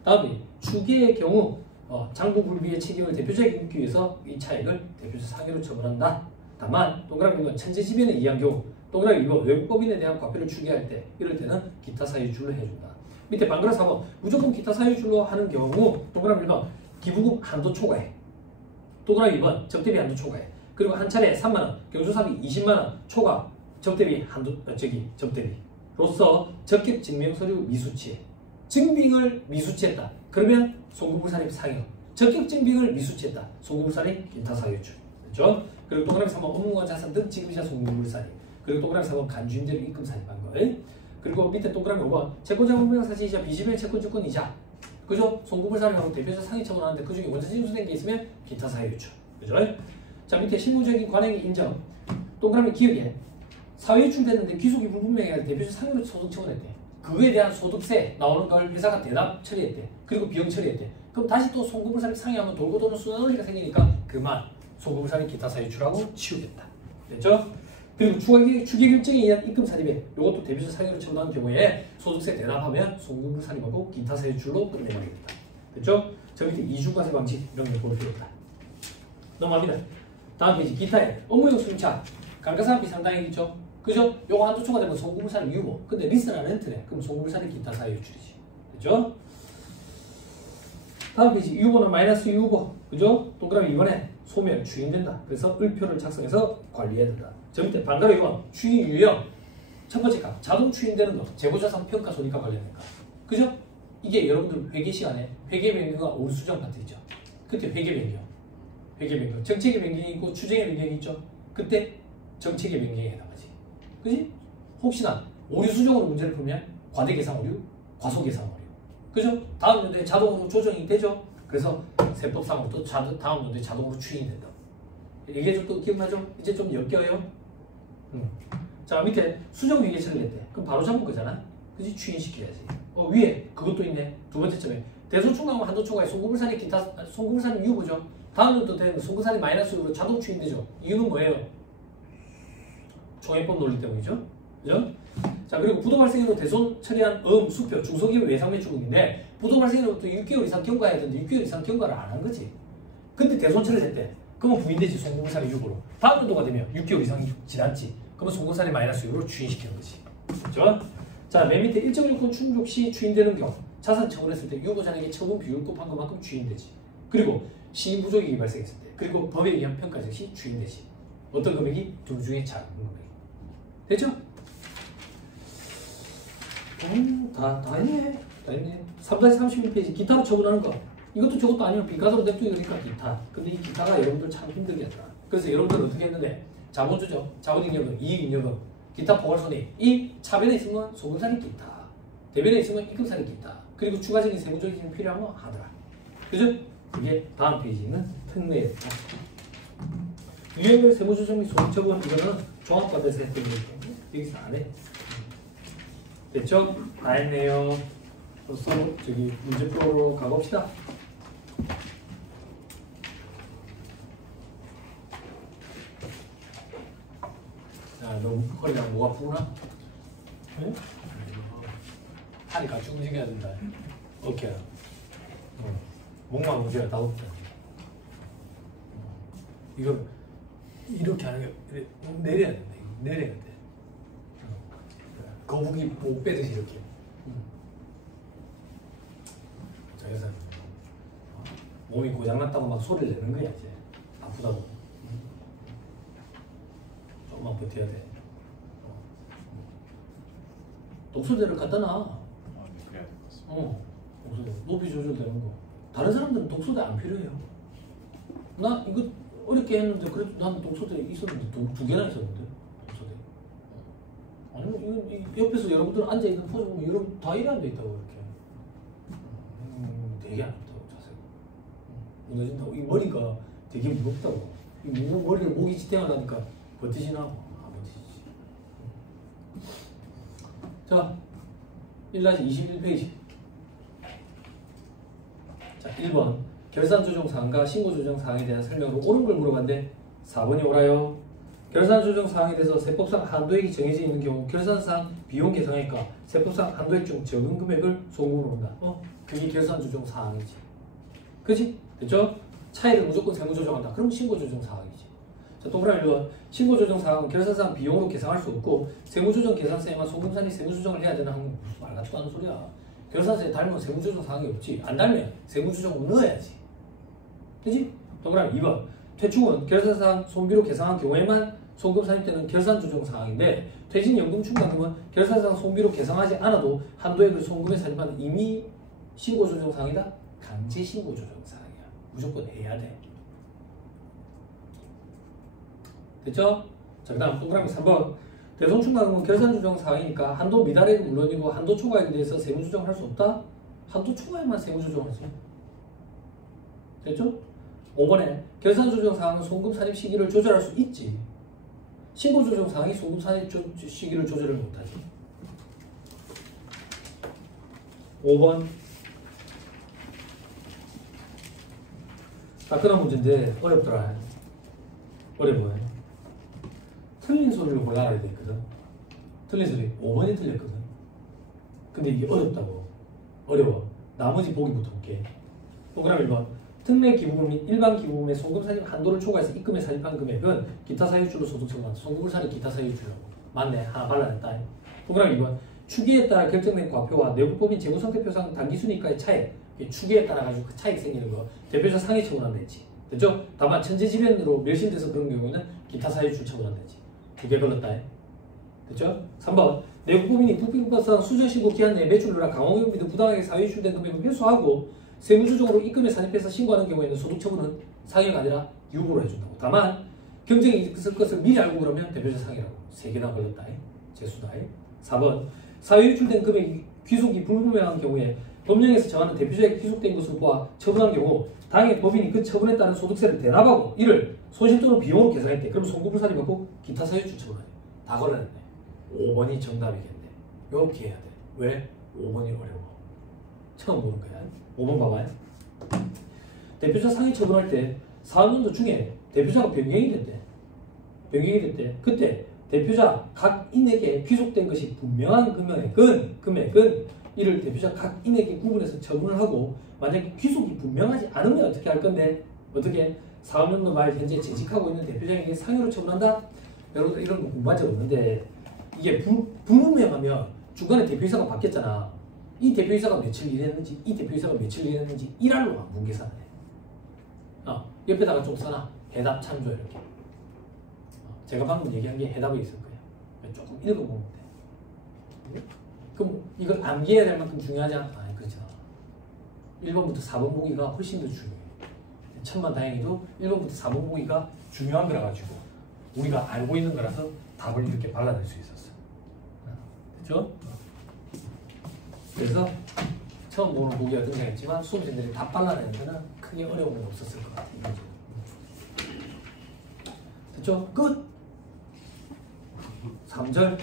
다음에 추계의 경우 장부불비의 책임을 대표자에게 묻기 위해서 이 차액을 대표자 상위로 처분한다. 다만 동그라미 1번 천재지변에 의한 경우 동그라미 2번 외국법인에 대한 과표를 추계할 때 이럴 때는 기타 사유줄로 해준다. 밑에 반그라 4번 무조건 기타 사유줄로 하는 경우 동그라미 1번 기부금 한도 초과해. 동그라미 2번 적대비 한도 초과해. 그리고 한 차례 3만원 경조사비 20만원 초과 적대비 한도 적대비로서 적격 증명서류 미수취해. 증빙을 미수취했다. 그러면 송금불사립 상여. 적격 증빙을 미수취했다. 송금불사립 기타 사유줄. 그렇죠? 그리고 동그라미 3번 업무와 자산 등 지급자 송금불사립. 그리고 동그라미 4번 간주임대로 입금 사립한 거. 그리고 밑에 동그라미 5번 채권자 분명 사실이자 비지별 채권주권이자 그죠? 송금을 사립하고 대표자 상위 처분하는데 그 중에 원천 징수된 게 있으면 기타 사유출. 그죠? 자 밑에 실무적인 관행의 인정. 동그라미 기억에 사유출됐는데 귀속이 불분명해서 대표자 상위로 소득 처분했대. 그거에 대한 소득세 나오는 걸 회사가 대납 처리했대. 그리고 비용 처리했대. 그럼 다시 또 송금을 사립 상위하면 돌고 도는 순환원리가 생기니까 그만 송금을 사립 기타 사유출하고 치우겠다. 됐죠? 그리고 추계결정에 의한 입금 사립에 이것도 대표자 상여로 처분하는 경우에 소득세 대납하면 송금을 사립하고 기타 사유출로 끝내버리겠다. 됐죠? 저 밑에 이중과세 방식 이런 거 볼 필요 없다. 넘어갑니다. 다음 페이지 기타에 업무용 수임차 감가상각비 상당이겠죠? 그죠? 요거 한도 초과되면 송금을 사립 유보. 근데 리스나 렌트네. 그럼 송금을 사립 기타 사유출이지. 그죠? 다음 페이지 유보는 마이너스 유보. 그죠? 동그라미 2번에 소멸 추인된다. 그래서 을표를 작성해서 관리해야 된다. 저 밑에 반가로 2번 추인 유형 첫 번째 값 자동 추인되는 거 재고자산 평가손익과 관련된 값. 그죠? 이게 여러분들 회계 시간에 회계 변경과 오류수정 파트 있죠. 그때 회계 변경 정책의 변경이 있고 추정의 변경이 있죠. 그때 정책의 변경에 해당하지. 그지? 혹시나 오류수정으로 문제를 풀면 과대계산 오류, 과소계산 오류. 그죠? 다음 연도에 자동으로 조정이 되죠. 그래서 세법상으로 또 다음 연도에 자동으로 추인이 된다. 이게 좀 또 기억나죠? 이제 좀 엮여요. 자 밑에 수정 위계처리를 했대. 그럼 바로 잡은 거잖아. 그지? 추인시켜야지. 위에 그것도 있네. 두 번째 점에 대소충당은 한도 초과에 송금불사립 기타 송금불사립 유보죠. 다음 연도 되면 송금불사립 마이너스로 자동 추인되죠. 이유는 뭐예요? 총회법 논리 때문이죠. 그죠? 자 그리고 부도 발생으로 대손 처리한 수표 중소기업 외상매출금인데 부도 발생으로부터 6개월 이상 경과해야 되는데 6개월 이상 경과를 안 한 거지. 근데 대손 처리를 했대. 그러면 부인되지. 송금불사립 유보로. 다음 연도가 되면 6개월 이상 지났지. 그러면 송금불사립 마이너스 유보로 추인시키는 거지. 그죠? 자 맨 밑에 일정 요건 충족 시 추인되는 경우 자산 처분했을 때 유보자에게 처분 비율 곱한 것만큼 추인되지. 그리고 시인 부족이익이 발생했을 때 그리고 법에 의한 평가 즉시 추인되지. 어떤 금액이? 둘 중에 작은 금액. 됐죠? 다 했네. 3-31페이지 기타로 처분하는 거. 이것도 저것도 아니면 빚가서로 냅두니까 기타. 근데 이 기타가 여러분들 참 힘들게 했다. 그래서 여러분들 어떻게 했는데 자본주죠. 자본잉여금, 이익잉여금, 기타 포괄손익. 이 차변에 있으면 소금산입 기타, 대변에 있으면 입금산입 기타. 그리고 추가적인 세무조직이 필요하면 하더라. 그죠? 그게 다음 페이지에 있는 특례예요. 유형별 세무조정 및 소득처분 이거는 종합과대에서 했던 거기 때문에 여기서 안 해. 됐죠? 다 했네요. 서로 저기 문제표로 가봅시다. 자, 너 허리가 목 아프구나? 응? 팔이 같이 움직여야 된다. 오케이. 목만 움직여야 다 없다. 이거 이렇게 하는 게 내려야 된다. 내려야 돼. 거북이 목 빼듯이 이렇게. 자, 그래서 몸이 고장났다고 막 소리를 내는 거야 이제. 아프다고. 조금만 버텨야 돼. 독소제를 갖다 놔. 그래야 될 것 같습니다. 독소제. 높이 조절되는 거. 다른 사람들은 독소제 안 필요해요. 나 이거 어렵게 했는데 그래도 난 독소제 있었는데 두 개나 있었는데 독소제. 아니면 이거 옆에서 여러분들 앉아 있는 포즈 보면 여러분 다 이래 앉아 있다고 이렇게. 되게 안 좋다고 자세가. 무너진다고. 이 머리가 되게 무겁다고. 이 무거운 머리를 목이 지탱하려니까 버티시나? 안 버티시지. 자, 1-21페이지. 자, 1번. 결산조정사항과 신고조정사항에 대한 설명으로 옳은 걸 물어봤는데 4번이 옳아요. 결산조정사항에 대해서 세법상 한도액이 정해져 있는 경우 결산상 비용 계상액과 세법상 한도액 중 적은 금액을 소금으로 본다. 그게 결산조정사항이지. 그치? 됐죠? 차이를 무조건 세무조정한다. 그럼 신고조정사항이지. 자, 동그라미 1번. 신고조정사항은 결산상 비용으로 계상할 수 없고 세무조정 계산서에만 소금산이 세무조정을 해야 되나 하는 말 같지도 않은 소리야. 결산서에 닮은 세무조정사항이 없지. 안 닮으면 세무조정을 넣어야지. 그치? 동그라미 2번. 퇴충은 결산상 손비로 계상한 경우에만 소금 산입되는 결산조정사항인데 퇴직연금 충당금은 결산상 손비로 계상하지 않아도 한도액을 송금에 산입하는 임의 신고조정사항이다. 강제신고조정사항이야. 무조건 해야 돼. 됐죠? 자, 그 다음 동그라미 3번. 대손충당금은 결산조정사항이니까 한도 미달액은 물론이고 한도 초과액에 대해서 세무조정을 할 수 없다? 한도 초과액만 세무조정하지. 됐죠? 5번에 결산조정사항은 송금 산입 시기를 조절할 수 있지. 신고조정사항이 송금 산입 시기를 조절을 못하지. 5번. 따끈한 문제인데 어렵더라. 어려워요. 틀린 소리를 골라야 되거든. 틀린 소리 5번이 틀렸거든. 근데 이게 어렵다고. 어려워. 나머지 보기부터 볼게. 동그라미 1번. 특례 기부금 및 일반 기부금의 소금 산입 한도를 초과해서 입금에 산입한 금액은 기타 사유줄로 소득처분한다. 소금을 산입 기타 사유줄로. 맞네. 하나 발라냈다. 동그라미 2번. 추기에 따라 결정된 과표와 내부법인 재무상태표상 단기순이익가의 차액. 추기에 따라 가지고 그 차익 생기는 거 대표자 상해 처분하면 되지. 됐죠? 다만 천재지변으로 멸실돼서 그런 경우에는 기타 사유줄 처분하면 되지. 두 개 걸렸다. 됐죠? 3번. 내부법인이 부필법상 수저신고 기한 내에 매출료나 강화금 및 부당하게 사유출된 금액을 회수하고 세무조정으로 입금에 산입해서 신고하는 경우에는 소득처분은 상해가 아니라 유보로 해준다고. 다만 경쟁이 있을 것을 미리 알고 그러면 대표자 상해라고. 3개나 걸렸다. 재수다. 4번. 사유출된 금액이 귀속이 불분명한 경우에 법령에서 정하는 대표자에게 귀속된 것으로 보아 처분한 경우 당해 법인이 그 처분에 따른 소득세를 대납하고 이를 손실 또는 비용으로 계산했대. 그럼 송금을 산입하고 기타 사유출 처분하네. 다 걸어냈네. 5번이 정답이겠네. 이렇게 해야 돼. 왜? 5번이 어려워. 처음 보는 거야. 5번 봐봐요. 대표자 상해 처분할 때 4년도 중에 대표자가 변경이 됐대. 변경이 됐대. 그때 대표자 각인에게 귀속된 것이 분명한 금액은 이를 대표자 각인에게 구분해서 처분을 하고 만약에 귀속이 분명하지 않으면 어떻게 할 건데 어떻게 4년도 말 현재 재직하고 있는 대표자에게 상해로 처분한다? 여러분들 이런 거 공부한 적 없는데 이게 불분명하면 중간에 대표이사가 바뀌었잖아. 이 대표이사가 며칠 일했는지 이 대표이사가 며칠 일했는지 일할로 안 계산해. 옆에다가 좀 써놔. 해답 참조 이렇게. 제가 방금 얘기한 게 해답에 있을 거예요. 조금 읽어보면 돼. 그럼 이걸 암기해야 될 만큼 중요하지 않아? 아니, 그렇죠. 1번부터 4번 보기가 훨씬 더 중요해. 천만 다행히도 1번부터 4번 보기가 중요한 거라 가지고 우리가 알고 있는 거라서 답을 이렇게 발라낼 수 있었어. 됐죠? 그래서 처음 보는 보기가 등장했지만 수험생들이 답 발라내는 데는 크게 어려움은 없었을 것 같아요. 됐죠? 끝! 3절.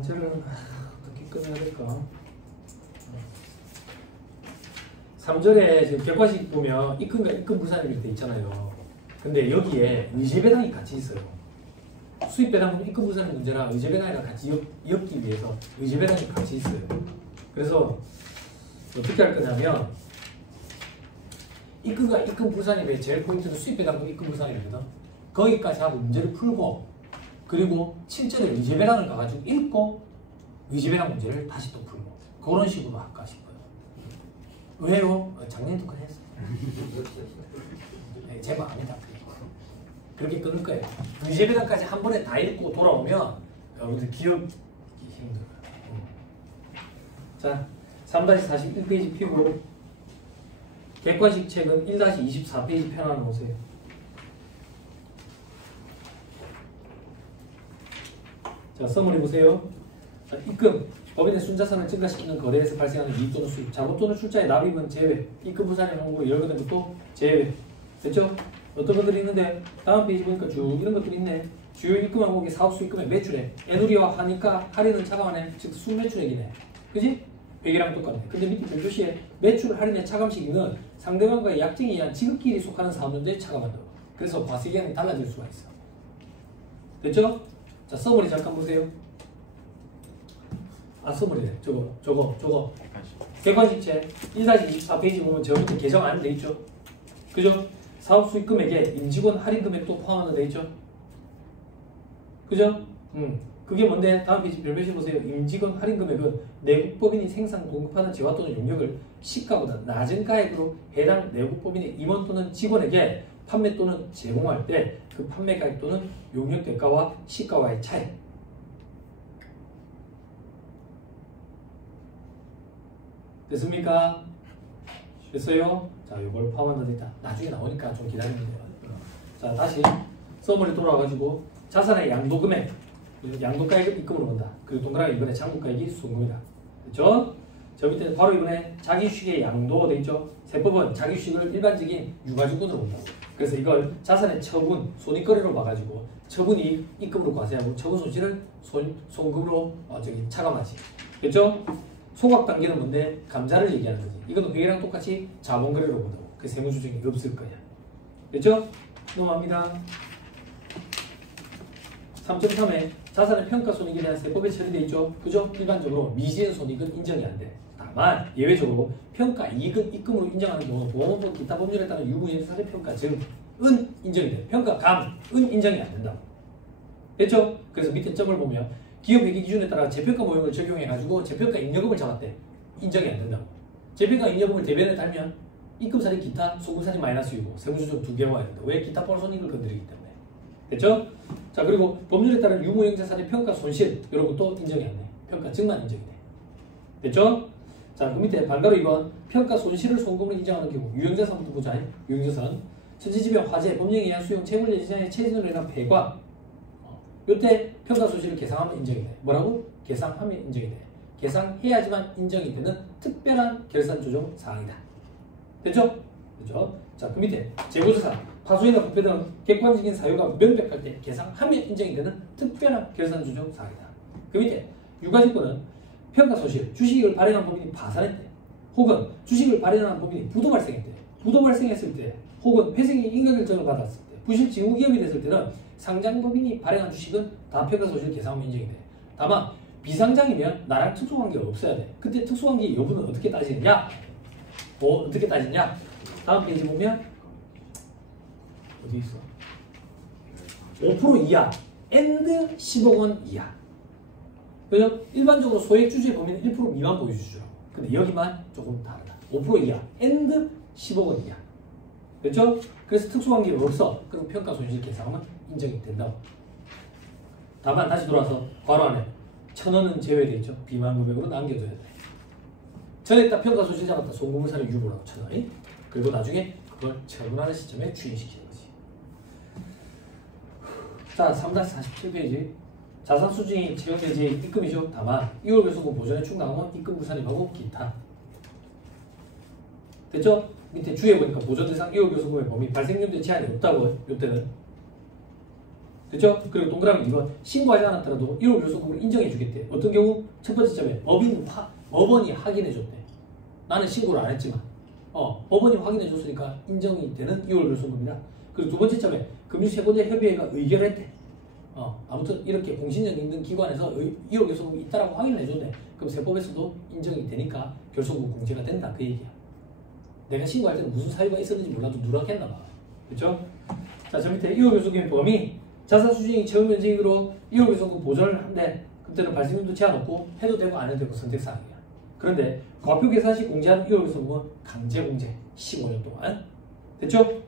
어떻게 끝내야 될까? 3절에 지금 객관식 보면 입금과 입금 불산이 돼 있잖아요. 근데 여기에 의제배당이 같이 있어요. 수입배당은 입금 불산의 문제랑 의제배당이랑 같이 엮기 위해서 의제배당이 같이 있어요. 그래서 어떻게 할 거냐면 입금과 입금 불산입의 제일 포인트는 수입배당과 입금 불산이거든. 거기까지 하고 문제를 풀고 그리고 7절에 의제배당을 가가지고 읽고 의제배당 문제를 다시 또 풀고 그런 식으로 할까 싶어요. 왜요? 작년에도 그랬어요. 네, 제 마음이다. 그렇게 끊을 거예요. 의제배당까지 한 번에 다 읽고 돌아오면 여러분들 기억이 힘들어요. 자, 3-41페이지 피고 객관식 책은 1-24페이지 펴놔 놓으세요. 자, 서머리 보세요. 자, 입금, 법인의 순자산을 증가시키는 거래에서 발생하는 이익 또는 수입, 자본 또는 출자의 납입은 제외, 입금 부산의 홍보 열거된 것도 제외. 됐죠? 어떤 것들이 있는데 다음 페이지 보니까 쭉 이런 것들이 있네. 주요 입금 항목이 사업 수익금의 매출액, 애누리와 하니까 할인은 차감하네. 즉 순매출액이네. 그지? 100이랑 똑같네. 근데 밑에 별표시에 매출 할인의 차감 시기는 상대방과의 약정에 의한 지급기일이 속하는 사업인데 차감한다. 그래서 과세기한이 달라질 수가 있어. 됐죠? 자, 서머리 잠깐 보세요. 아, 서머리네. 저거. 객관식책 1-24페이지 보면 저 밑에 개정 안 돼 있죠? 그죠? 사업 수익 금액에 임직원 할인 금액도 포함하는 돼 있죠? 그죠? 그게 뭔데? 다음 페이지 별표시 보세요. 임직원 할인 금액은 내국법인이 생산 공급하는 재화 또는 용역을 시가보다 낮은 가액으로 해당 내국법인의 임원 또는 직원에게 판매 또는 제공할 때 그 판매 가액 또는 용역 대가와 시가와의 차이. 됐습니까? 됐어요? 자, 이걸 포함한다 됐다. 나중에 나오니까 좀 기다리면 돼요. 자, 다시 서머리 돌아와가지고 자산의 양도금액, 양도가액을 입금으로 본다. 그리고 동그라미 이번에 잔고가액이 수송금이다. 됐죠? 저 밑에 바로 이번에 자기주식의 양도 돼 있죠? 세법은 자기주식을 일반적인 유가증권으로 본다. 그래서 이걸 자산의 처분, 손익거래로 봐가지고 처분이 입금으로 과세하고 처분 손실을 손금으로 차감하지. 됐죠? 소각 단계는 뭔데? 감자를 얘기하는 거지. 이거는 회계랑 똑같이 자본거래로 본다고. 그 세무조정이 없을 거야. 됐죠? 넘어갑니다. 3.3에 자산의 평가손익에 대한 세법에 처리되어 있죠. 그죠? 일반적으로 미지의 손익은 인정이 안 돼. 다만 예외적으로 평가이익은 입금으로 인정하는 경우는 보험법 기타 법률에 따른 유무인 사례평가 증은 인정이 돼. 평가감은 인정이 안 된다. 됐죠? 그래서 밑에 점을 보면 기업회계 기준에 따라 재평가 모형을 적용해가지고 재평가 잉여금을 잡았대. 인정이 안 된다고. 재평가 잉여금을 대변에 달면 입금사진 기타, 소금사진 마이너스이고 세무조정 2개 와야 된다. 왜? 기타 볼손익을 건드리기 때문에. 됐죠? 자, 그리고 법률에 따른 유무형자산의 평가 손실 이런 것도 인정이 안 돼. 평가증만 인정이 돼. 됐죠? 자, 그 밑에 반대로 이건 평가 손실을 송금으로 인정하는 경우 유형자산부터 보자. 유형자산 천지지변, 화재, 법령에 의한 수용, 채무례지자의 체진으로 인한 폐과 이때 평가 손실을 계상하면 인정이 돼. 뭐라고? 계상하면 인정이 돼. 계상해야지만 인정이 되는 특별한 결산 조정 사항이다. 됐죠? 그죠? 자, 그 밑에 재고자산, 파손이나 부패 등 객관적인 사유가 명백할 때 계상하면 인정이 되는 특별한 결산 조정 사항이다. 그 밑에 유가증권은 평가 손실, 주식을 발행한 법인이 파산했대. 혹은 주식을 발행한 법인이 부도 발생했대. 부도 발생했을 때 혹은 회생의 인가결정을 받았을 때 부실 징후기업이 됐을 때는 상장법인이 발행한 주식은 다 평가손실 계상하면 인정이 돼. 다만 비상장이면 나랑 특수관계가 없어야 돼. 그때 특수관계 여부는 어떻게 따지느냐? 어떻게 따지냐? 다음 페이지 보면 어디 있어? 5% 이하 and 10억 원 이하. 그죠? 일반적으로 소액 주주의 범위는 1% 미만 보유주주라고. 근데 여기만 조금 다르다. 5% 이하 and 10억 원 이하. 됐죠? 그래서 특수관계가 없어. 그럼 평가손실 계상하면 인정이 된다고. 다만 다시 돌아서 괄호 안에 1,000원은 제외되어 있죠. 비만 금액으로 남겨줘야 돼. 전액 평가 소실 잡았다. 송금물산의 유보라고 쳐놔. 그리고 나중에 그걸 처분하는 시점에 추인시키는 거지. 자, 3-47페이지. 자산 수준이 채용되지 입금이죠. 다만 2월 결손금 보전에 충당하면 입금 물산입하고 기타. 됐죠? 밑에 주에 보니까 보전 대상 2월 결손금의 범위 발생연도에 제한이 없다고. 이때는 됐죠? 그리고 동그라미 이건 신고하지 않았더라도 1월 결손금을 인정해 주겠대. 어떤 경우? 첫 번째 점에 법원이 확인해 줬대. 나는 신고를 안 했지만 법원이 확인해 줬으니까 인정이 되는 2월 결손금이다. 그리고 두 번째 점에 금융채권자 협의회가 의결했대. 아무튼 이렇게 공신력 있는 기관에서 2월 결손금이 있다라고 확인을 해줬네. 그럼 세법에서도 인정이 되니까 결손금 공제가 된다. 그 얘기야. 내가 신고할 때는 무슨 사유가 있었는지 몰라도 누락했나 봐. 그렇죠? 자, 저 밑에 2월 결손금의 범위 자산 수준이 채무 면적으로 2월 결손금 보전을 한데 그때는 발생률도 제한 없고 해도 되고 안 해도 되고 선택사항이야. 그런데 과표 계산 시 공제하는 2월 결손금은 강제 공제 15년 동안. 됐죠?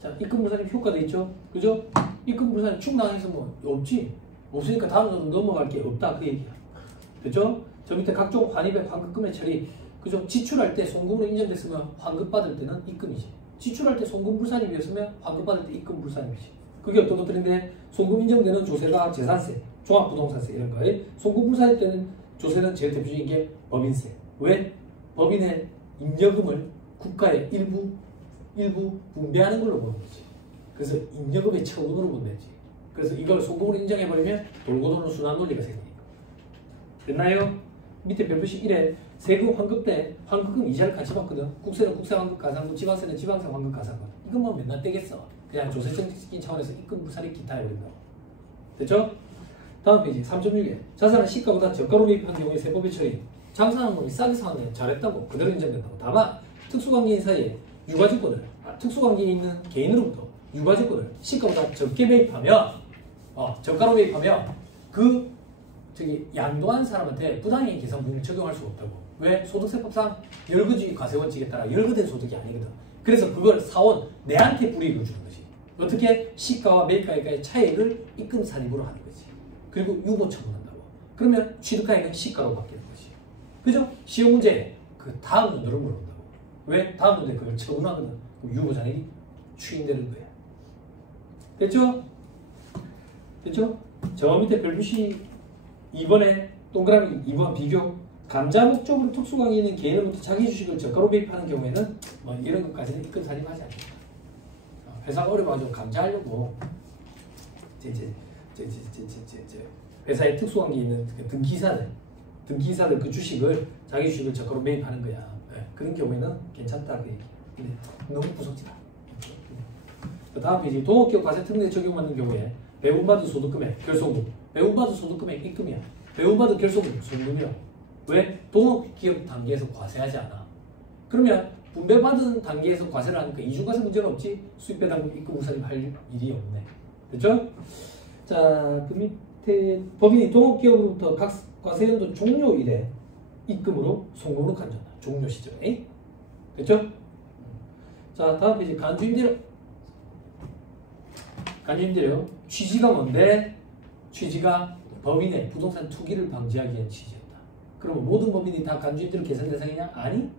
자, 입금물산입 효과도 있죠? 그죠? 입금물산입 충당해서 뭐 없지? 없으니까 다음 정도 넘어갈 게 없다 그 얘기야. 됐죠? 저 밑에 각종 환입의 환급금의 처리. 그죠? 지출할 때 송금으로 인정됐으면 환급받을 때는 입금이지. 지출할 때 송금불산입이었으면 환급받을 때 입금불산입이지. 그게 어떤 것들인데 송금 인정되는 조세가 재산세, 종합부동산세 이런 거에 송금불산입 때는 조세는 제일 대표적인 게 법인세. 왜? 법인의 잉여금을 국가에 일부 분배하는 걸로 보는 거지. 그래서 잉여금의 처분으로 본다지. 그래서 이걸 송금으로 인정해버리면 돌고 도는 순환 논리가 생기니까. 됐나요? 밑에 별표시 1에 세금 환급 때 환급금 이자를 같이 받거든. 국세는 국세 환급 가산금, 지방세는 지방세 환급 가산금. 이것만 맨날 떼겠어. 그냥 조세정책적인 차원에서 입금 불산입 기타 해버린다고. 됐죠? 다음 페이지 3.6에 자산을 시가보다 저가로 매입한 경우에 세법의 처리. 장사하는 놈이 싸게 사면 잘했다고 그대로 인정된다고. 다만 특수관계인 사이에 유가증권을 특수관계에 있는 개인으로부터 유가증권을 시가보다 적게 매입하면 저가로 매입하면 그 양도한 사람한테 부당이익 계산법을 적용할 수가 없다고. 왜? 소득세법상 열거주의 과세원칙에 따라 열거된 소득이 아니거든. 그래서 그걸 사온 내한테 불이익을 주는 거지. 어떻게? 시가와 매입가액의 차이를 입금 산입으로 하는 거지. 그리고 유보 처분한다고. 그러면 취득가액은 시가로 바뀌는 거지. 그죠? 시험 문제에 그 다음 연도를 물어본다고. 왜? 다음 연도에 그걸 처분하거든. 그럼 유보 잔액이 추인되는 거야. 됐죠? 됐죠? 저 밑에 별표시 2번에 동그라미 2번 비교. 감자 목적으로 특수관계 있는 개인으로부터 자기 주식을 저가로 매입하는 경우에는 뭐 이런 것까지는 입금 산입하지 않습니다. 회사가 어려워가지고 감자하려고 회사에 특수관계 있는 등기사들 그 주식을 자기 주식을 저가로 매입하는 거야. 그런 경우에는 괜찮다 그 얘기. 근데 너무 무섭지다. 다음 페이지 동업기업 과세 특례 적용받는 경우에 배분받은 소득금액 결손금. 배분받은 소득금액 입금이야. 배분받은 결손금 송금이야. 왜? 동업기업 단계에서 과세하지 않아. 그러면 분배받은 단계에서 과세를 하니까 이중과세 문제는 없지. 수입배당금 입금 우산입 할 일이 없네. 됐죠? 자, 그 밑에 법인이 동업기업으로부터 각 과세연도 종료일에 입금으로 송금으로 간주한다. 종료 시점에. 됐죠? 자, 다음 페이지 간주임대료. 간주임대료. 취지가 뭔데? 취지가 법인의 부동산 투기를 방지하기 위한 취지였다. 그러면 모든 법인이 다 간주임대료 계산 대상이냐? 아니.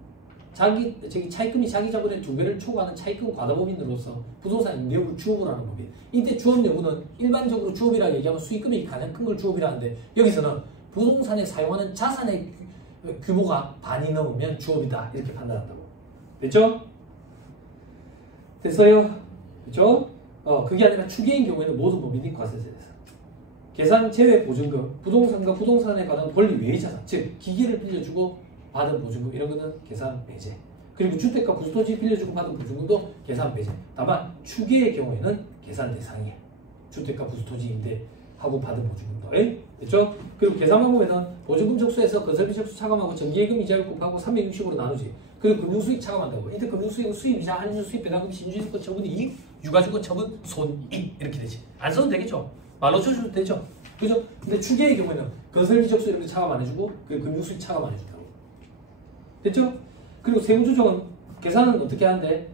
차입금이 자기 자본의 2배를 초과하는 차입금 과다법인으로서 부동산 임대업을 주업을 하는 법인. 이때 주업 여부는 일반적으로 주업이라고 얘기하면 수익금액이 가장 큰 걸 주업이라 하는데 여기서는 부동산에 사용하는 자산의 규모가 반이 넘으면 주업이다. 이렇게 판단한다고. 됐죠? 됐어요? 됐죠? 그게 아니라 추계인 경우에는 모든 법인이 과세세에서 계산 제외 보증금, 부동산과 부동산에 관한 권리 외의 자산, 즉 기계를 빌려주고 받은 보증금 이런 거는 계산 배제. 그리고 주택과 부수토지 빌려주고 받은 보증금도 계산 배제. 다만 추계의 경우에는 계산 대상이에요. 주택과 부수토지 임대하고 받은 보증금도. 됐죠? 그리고 계산 방법에는 보증금 적수에서 건설비 적수 차감하고 정기예금 이자를 곱하고 360으로 나누지. 그리고 금융수익 차감한다고. 이때 금융수익은 수입이자, 한주 수입, 배당금, 신주지권 처분 이익, 유가증권 처분 손익 이렇게 되지. 안 써도 되겠죠? 말로 쳐줘도 되죠? 그죠? 근데 추계의 경우에는 건설비 적수 이렇게 차감 안 해주고 그 금융수익 차감 안 해준다고. 됐죠? 그리고 세무조정은 계산은 어떻게 하는데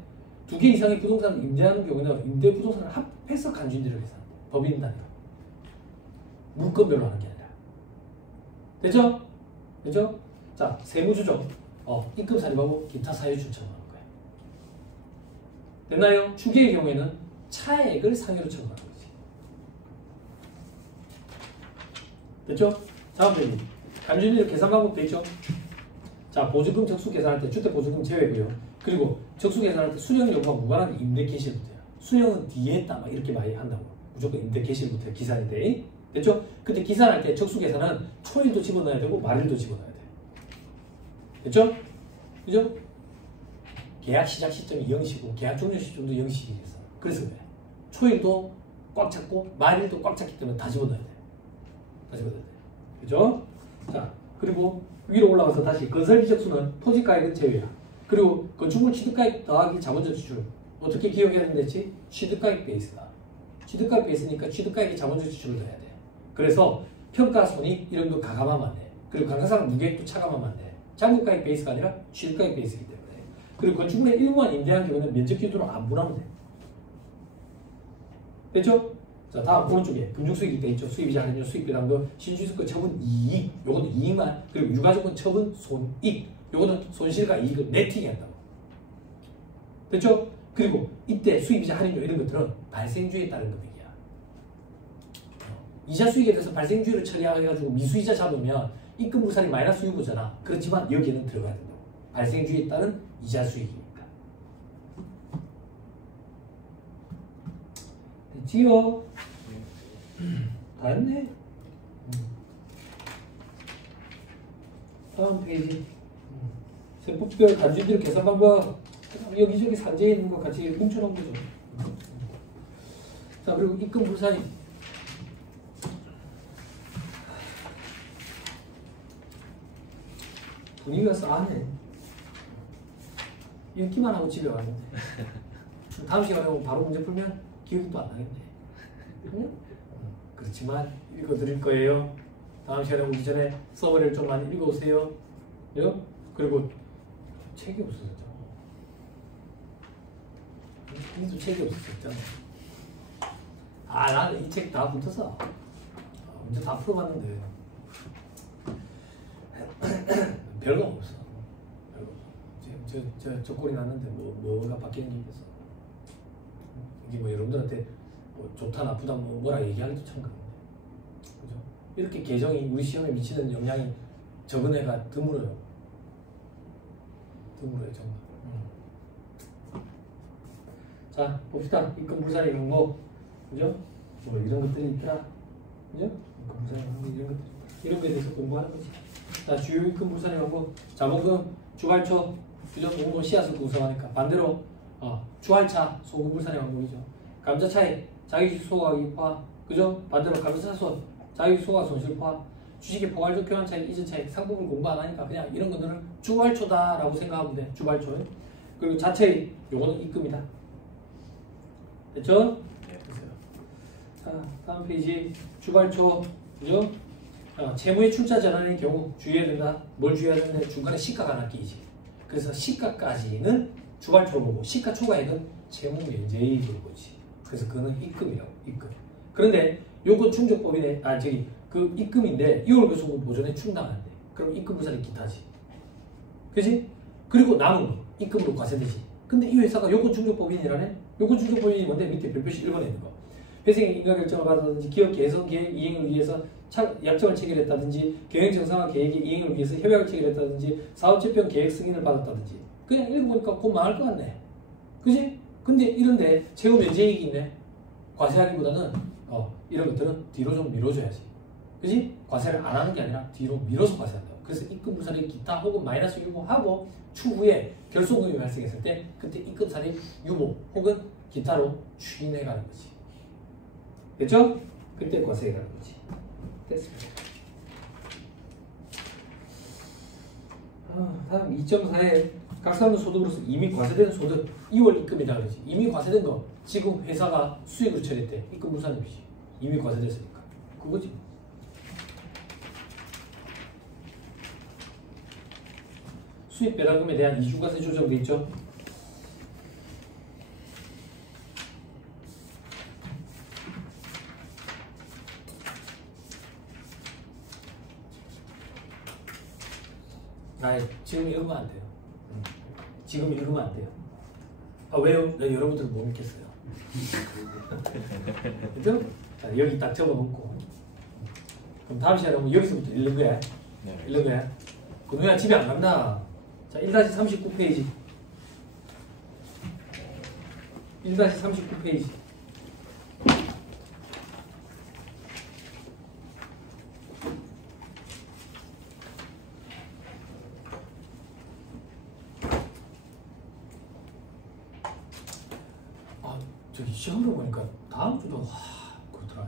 2개 이상의 부동산을 임대하는 경우에는 임대 부동산을 해서 간주인들을 계산한대. 법인 단위로. 물건별로 하는 게 아니라. 되죠? 되죠? 자, 세무조정. 입금 사립하고 기타 사유 추천하는 거예요. 됐나요? 추계의 경우에는 차액을 상여로 처분하는 거지. 됐죠? 다음 페이지. 간주인들 계산 방법 됐죠? 자, 보증금 적수 계산할 때 주택 보증금 제외고요. 그리고 적수 계산할 때 수령 여부와 무관한 임대 개시일부터요. 수령은 뒤에 했다 막 이렇게 많이 한다고. 무조건 임대 개시일부터 기산인데. 됐죠? 근데 기산할 때 적수 계산은 초일도 집어넣어야 되고 말일도 집어넣어야 돼요. 됐죠? 그죠? 계약 시작 시점이 0시고 계약 종료 시점도 0시겠어. 그래서 그래. 초일도 꽉 찼고 말일도 꽉 찼기 때문에 다 집어넣어야 돼. 다 집어넣어야 돼. 그죠? 자, 그리고 위로 올라가서 다시 건설비 적수는 토지가액은 제외야. 그리고 건축물 취득가액 더하기 자본적 지출. 어떻게 기억해야 된댔지? 취득가액 베이스다. 취득가액 베이스니까 취득가액이 자본적 지출을 넣어야 돼. 그래서 평가손이 이런 거 가감하면 안 돼. 그리고 강사상 무계획도 차감하면 안 돼. 잔고가액 베이스가 아니라 취득가액 베이스이기 때문에. 그리고 건축물의 일부만 임대한 경우는 면적 기준으로 안 분하면 돼. 됐죠? 자, 다음 오른쪽에 금융수익이 돼 있죠. 수입이자 할인료, 수익배당금, 신주수권 처분 이익. 요거는 이익만. 그리고 유가족은 처분 손익. 요거는 손실과 이익을 네팅해 한다고. 됐죠? 그리고 이때 수입이자 할인료 이런 것들은 발생주의에 따른 금액이야. 이자 수익에 대해서 발생주의를 처리해가지고 미수이자 잡으면 입금 부산이 마이너스 유보잖아. 그렇지만 여기에는 들어가야 된다고. 발생주의에 따른 이자 수익이니까. 됐지요? 다 했네. 다음 페이지. 세법별 간주인들 계산 방법. 여기저기 산재에 있는 거 같이 뭉쳐놓은 거죠. 자, 그리고 입금 부산이. 분위기가 싸하네. 읽기만 하고 집에 왔는데. 다음 시간에 오면 바로 문제 풀면 기억이 또 안 나겠네. 응? 그렇지만 읽어드릴 거예요. 다음 시간에 오기 전에 서버를 좀 많이 읽어오세요. 그리고 책이 없어졌죠. 이도 책이 없었잖아. 나는 이 책 다 붙어서 문제 다 풀어봤는데 별거 없어. 저 꼴이 났는데 뭐가 바뀌는 게 있겠어. 이게 뭐 여러분들한테 뭐 좋다 나쁘다 뭐라 얘기하기도 참 그런데, 그죠? 이렇게 개정이 우리 시험에 미치는 영향이 적은 애가 드물어요. 드물어요 정말. 자, 봅시다. 입금 불산의 경고, 그죠? 뭐 이런 것들이 있더라, 그죠? 입금 불산의 경고 이런 것들, 이런 거에 대해서 공부하는 거지. 자, 주요 입금 불산의 경고, 자본금, 주발초, 그죠? 공동 씨앗을 구성하니까 반대로 주할차, 소금 불산의 경고이죠. 감자차익, 자기주식 소각 이익화, 그죠? 반대로 감자차손, 자기주식 소각 손실화, 주식의 포괄적 교환 차익, 이전 차익, 상품을 공부 안 하니까 그냥 이런 것들은 주발초다라고 생각하면 돼. 주발초. 그리고 자체익, 요거는 입금이다. 됐죠? 네. 자, 다음 페이지. 주발초, 그죠? 채무의 출자 전환의 경우 주의해야 된다. 뭘 주의해야 되는데 중간에 시가가 하나 끼지. 그래서 시가까지는 주발초로 보고 시가 초과액은 채무 면제이익으로 보지. 그래서 그거는 입금이라고. 입금. 그런데 요건 충족법인의 그 입금인데 2월 교수금 보존에 충당하는데 그럼 입금 부산이 기타지. 그지? 그리고 남은 거 입금으로 과세되지. 근데 이 회사가 요건 충족법인이라네. 요건 충족법인이 뭔데? 밑에 별표시 1번에 있는 거. 회생의 인가 결정을 받았든지 기업 개선 계획 이행을 위해서 약정을 체결했다든지 경영 정상화 계획의 이행을 위해서 협약을 체결했다든지 사업재편 계획 승인을 받았다든지. 그냥 읽어보니까 곧 망할 것 같네. 그지? 근데 이런데 채무 면제이익이 있네. 과세하기보다는 이런 것들은 뒤로 좀 밀어줘야지. 그지? 과세를 안 하는 게 아니라 뒤로 밀어서 과세한다고. 그래서 입금 불산이 기타 혹은 마이너스 유보하고 추후에 결손금이 발생했을 때 그때 입금 산입 유보 혹은 기타로 추인해가는 거지. 됐죠? 그때 과세해가는 거지. 됐습니다. 다음 2.4에 각 사람의 소득으로서 이미 과세된 소득 2월 입금이다 그러지. 이미 과세된 거 지금 회사가 수익으로 처리했대. 입금 불산입이지. 이미 과세됐으니까. 그거지. 수입 배당금에 대한 이중과세 조정돼 있죠. 지금 읽으면 안 돼요. 지금 읽으면 안 돼요. 아 왜요? 네, 여러분들 못 믿겠어요. 그죠? 자, 여기 딱 적어놓고 그럼 다음 시간에 오면 여기서부터 읽는 거야. 네. 읽는 거야. 그누야 집에 안 간다. 자 1-39페이지 1-39페이지 저기 시험을 보니까 다음 주도 그렇더라.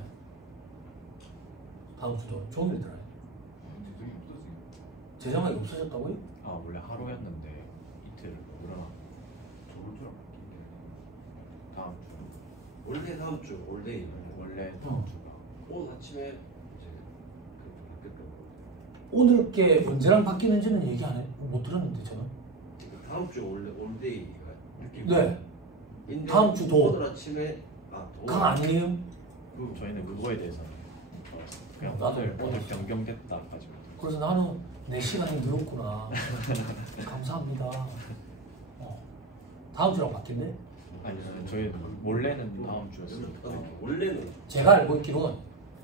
다음 주도 종일이더라. 재정학이 없어졌다고요? 아 원래 하루였는데 이틀 늘어나. 저번 주랑 바뀐 게 다음 주. 원래 다음 주 원래 원래 다음 주가. 오늘 아침에 이제 그 바뀌었다고. 오늘 게 언제랑 바뀌는지는 얘기 안 해. 못 들었는데 저는. 그러니까 다음 주 원래 올데이가 느낌. 네. 다음 주도 오늘 아침에 강 아니에요? 저희는 그거에 대해서는 그냥 나도 오늘 변경됐다 가지고. 그래서 나는 내 시간이 늘었구나. 감사합니다. 다음 주랑 바뀌네? 아니 저희는 원래는 다음 주였어요. 원래는 제가 알고 있기로는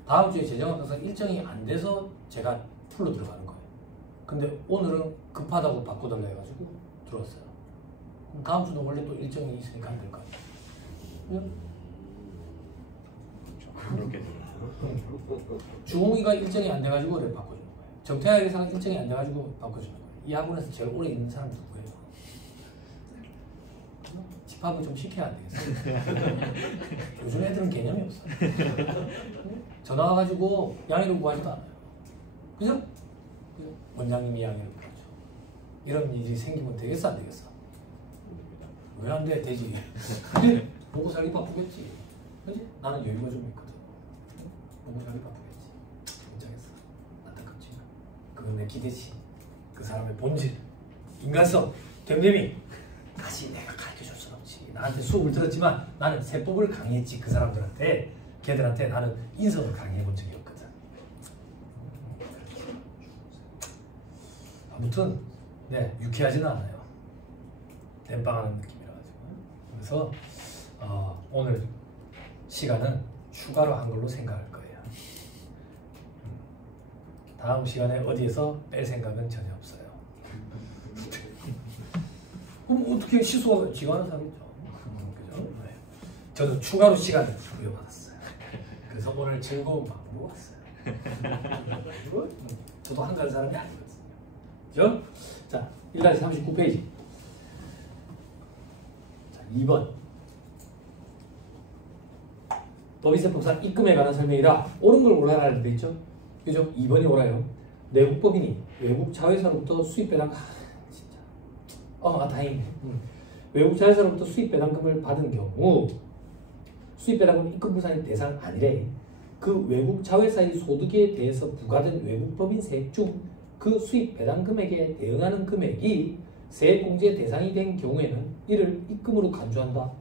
다음 주에 재정학에서 일정이 안 돼서 제가 풀로 들어가는 거예요. 근데 오늘은 급하다고 바꿔달라 해가지고 들어왔어요. 그럼 다음 주도 원래 또 일정이 있으니까 안 될 거 아니에요? 그렇게 들어요. 주홍이가 일정이 안 돼가지고 그래 바꿔주는 거예요. 정태학 회사가 일정이 안 돼가지고 바꿔주는 거예요. 이 학원에서 제일 오래 있는 사람이 누구예요? 집합을 좀 시켜야 안 되겠어요? 요즘 애들은 개념이 없어. 전화 와가지고 양해를 구하지도 않아요. 그죠? 원장님이 양해를 구하죠. 이런 일이 생기면 되겠어 안 되겠어? 왜 안 돼? 되지. 근데 먹고 살기 바쁘겠지. 그지? 나는 여유가 좀 있거든. 먹고 살기 바쁘겠지. 괜찮겠어. 안타깝지만 그건 내 기대치. 그 사람의 본질, 인간성, 됨됨이 다시 내가 가르쳐줄 수는 없지. 나한테 수업을 들었지만 나는 세법을 강의했지. 그 사람들한테, 걔들한테 나는 인성을 강의해본 적이 없거든. 아무튼 네, 유쾌하지는 않아요. 땜빵하는 느낌이라 가지고. 그래서 오늘 시간은 추가로 한 걸로 생각할 거예요. 다음 시간에 어디에서 뺄 생각은 전혀 없어요. 그럼 어떻게 시소가 지가 하는 사람이죠. 그죠? 네. 저는 추가로 시간을 부여받았어요. 그래서 오늘 즐거운 마음으로 왔어요. 저도 한가한 사람이 아니거든요. 그죠? 자, 1-39페이지. 자, 2번. 법인세법상 입금에 관한 설명이라 옳은 걸 옳아라는 데 있죠? 그죠? 2번이 옳아요. 내국법인이 외국 자회사로부터 수입 배당 진짜 다행이네. 외국 자회사로부터 수입 배당금을 받은 경우 수입 배당금 입금 부산이 대상 아니래. 그 외국 자회사의 소득에 대해서 부과된 외국법인 세액 중 그 수입 배당금액에 대응하는 금액이 세액공제 대상이 된 경우에는 이를 입금으로 간주한다.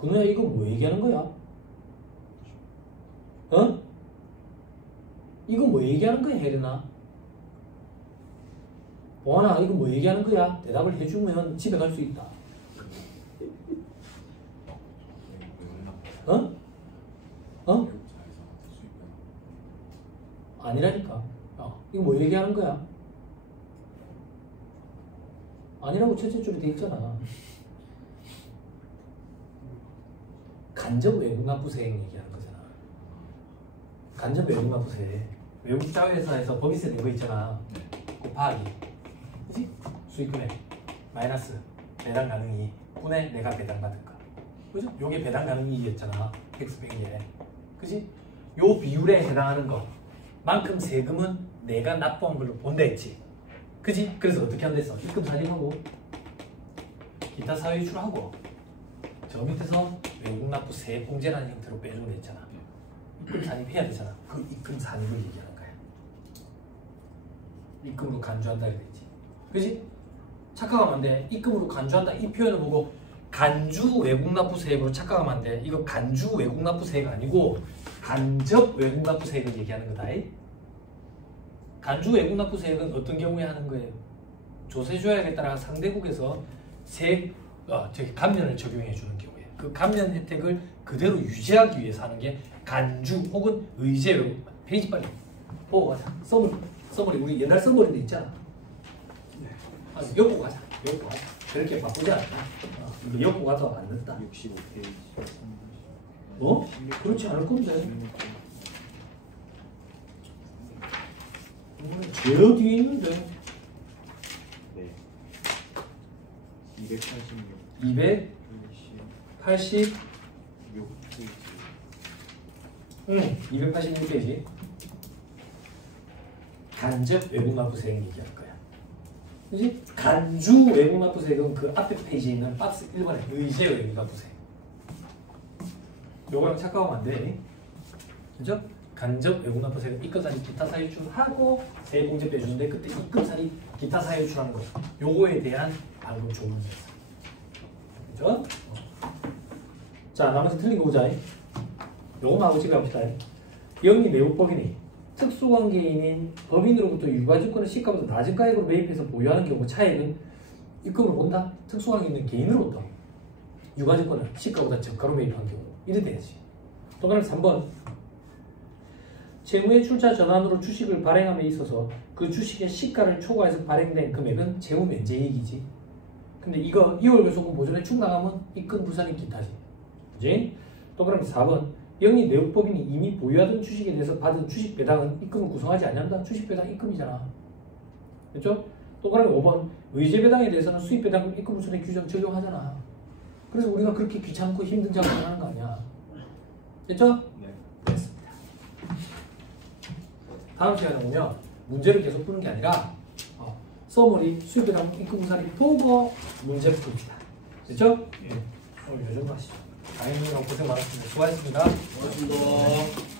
그놈야 이거 뭐 얘기하는 거야? 어? 이거 뭐 얘기하는 거야, 혜련아? 보아나, 이거 뭐 얘기하는 거야? 대답을 해주면 집에 갈 수 있다. 어? 어? 아니라니까. 이거 뭐 얘기하는 거야? 아니라고 첫째 줄에 돼 있잖아. 간접 외국 납부세액 얘기하는 거잖아. 간접 외국 납부세. 외국 자회사에서 법인세 낸 거 있잖아. 곱하기, 그치? 수익금액 마이너스 배당 가능이 분의 내가 배당받은 거. 그죠? 요게 배당 가능이였잖아. 텍스 100에. 그치? 요 비율에 해당하는 거 만큼 세금은 내가 납부한 걸로 본다 했지. 그치? 그래서 어떻게 한다 했어? 입금 살림하고 기타 사회유출하고 저 밑에서 외국 납부 세액 공제라는 형태로 빼주고 했잖아. 입금 산입해야 되잖아. 그 입금 산입을 얘기하는 거야. 입금으로 간주한다 이랬지. 그치? 착각하면 안 돼. 입금으로 간주한다 이 표현을 보고 간주 외국 납부 세액으로 착각하면 안 돼. 이거 간주 외국 납부 세액 아니고 간접 외국 납부 세액을 얘기하는 거다. 간주 외국 납부 세액은 어떤 경우에 하는 거예요? 조세조약에 따라 상대국에서 저기 감면을 적용해 주는 경우에 그 감면 혜택을 그대로 유지하기 위해서 하는 게 간주 혹은 의제 외국. 페이지 빨리 보고 가자. 써머리 우리 옛날 써머리도 있잖아. 엮고 가자. 엮고 가자. 그렇게 바꾸지 않아. 이거 엮고 가도 안 된다. 65페이지. 어? 그렇지 않을 건데. 제일 뒤에 있는데. 네. 286. 280. 6페이지. 286페이지. 간접 외국납부세액 얘기할 거야. 그지? 간주 외국납부세액은 그 앞에 페이지에 있는 박스 1번에 의제 외국납부세액. 요거랑 착각하면 안 돼. 그죠? 간접 외국납부세액은 입금사리 기타 사유출하고 세액공제 빼주는데 그때 입금사리 기타 사유출하는 거. 요거에 대한 방금 조문이었어. 그죠? 자, 나머지 틀린 거 보자. 요거만 하고 지금 갑시다. 영리 매국법인이 특수관계인인 법인으로부터 유가증권을 시가보다 낮은 가액으로 매입해서 보유하는 경우 차액은 입금을 본다? 특수관계인은 개인으로 본다. 유가증권을 시가보다 저가로 매입한 경우 이래 돼야지. 또 다른 3번 채무의 출자 전환으로 주식을 발행함에 있어서 그 주식의 시가를 초과해서 발행된 금액은 채무 면제이익이지. 근데 이거 2월 배송금 보존에 축 나가면 입금 부산이 기타지. 그지? 또 그럼 4번 영리 내역법인이 이미 보유하던 주식에 대해서 받은 주식 배당은 입금을 구성하지 않는다. 주식 배당 입금이잖아. 그렇죠? 또 그러면 5번 의제 배당에 대해서는 수입 배당금 입금 부선의 규정 적용하잖아. 그래서 우리가 그렇게 귀찮고 힘든 작업을 하는 거 아니야. 됐죠? 네. 됐습니다. 다음 시간에 오면 문제를 계속 푸는 게 아니라 써머리 수입 배당금 입금 부선이 보고 문제 풉시다. 됐죠? 오늘 요 정도 하시죠. 다행히 고생 많았습니다. 수고하셨습니다. 고맙습니다.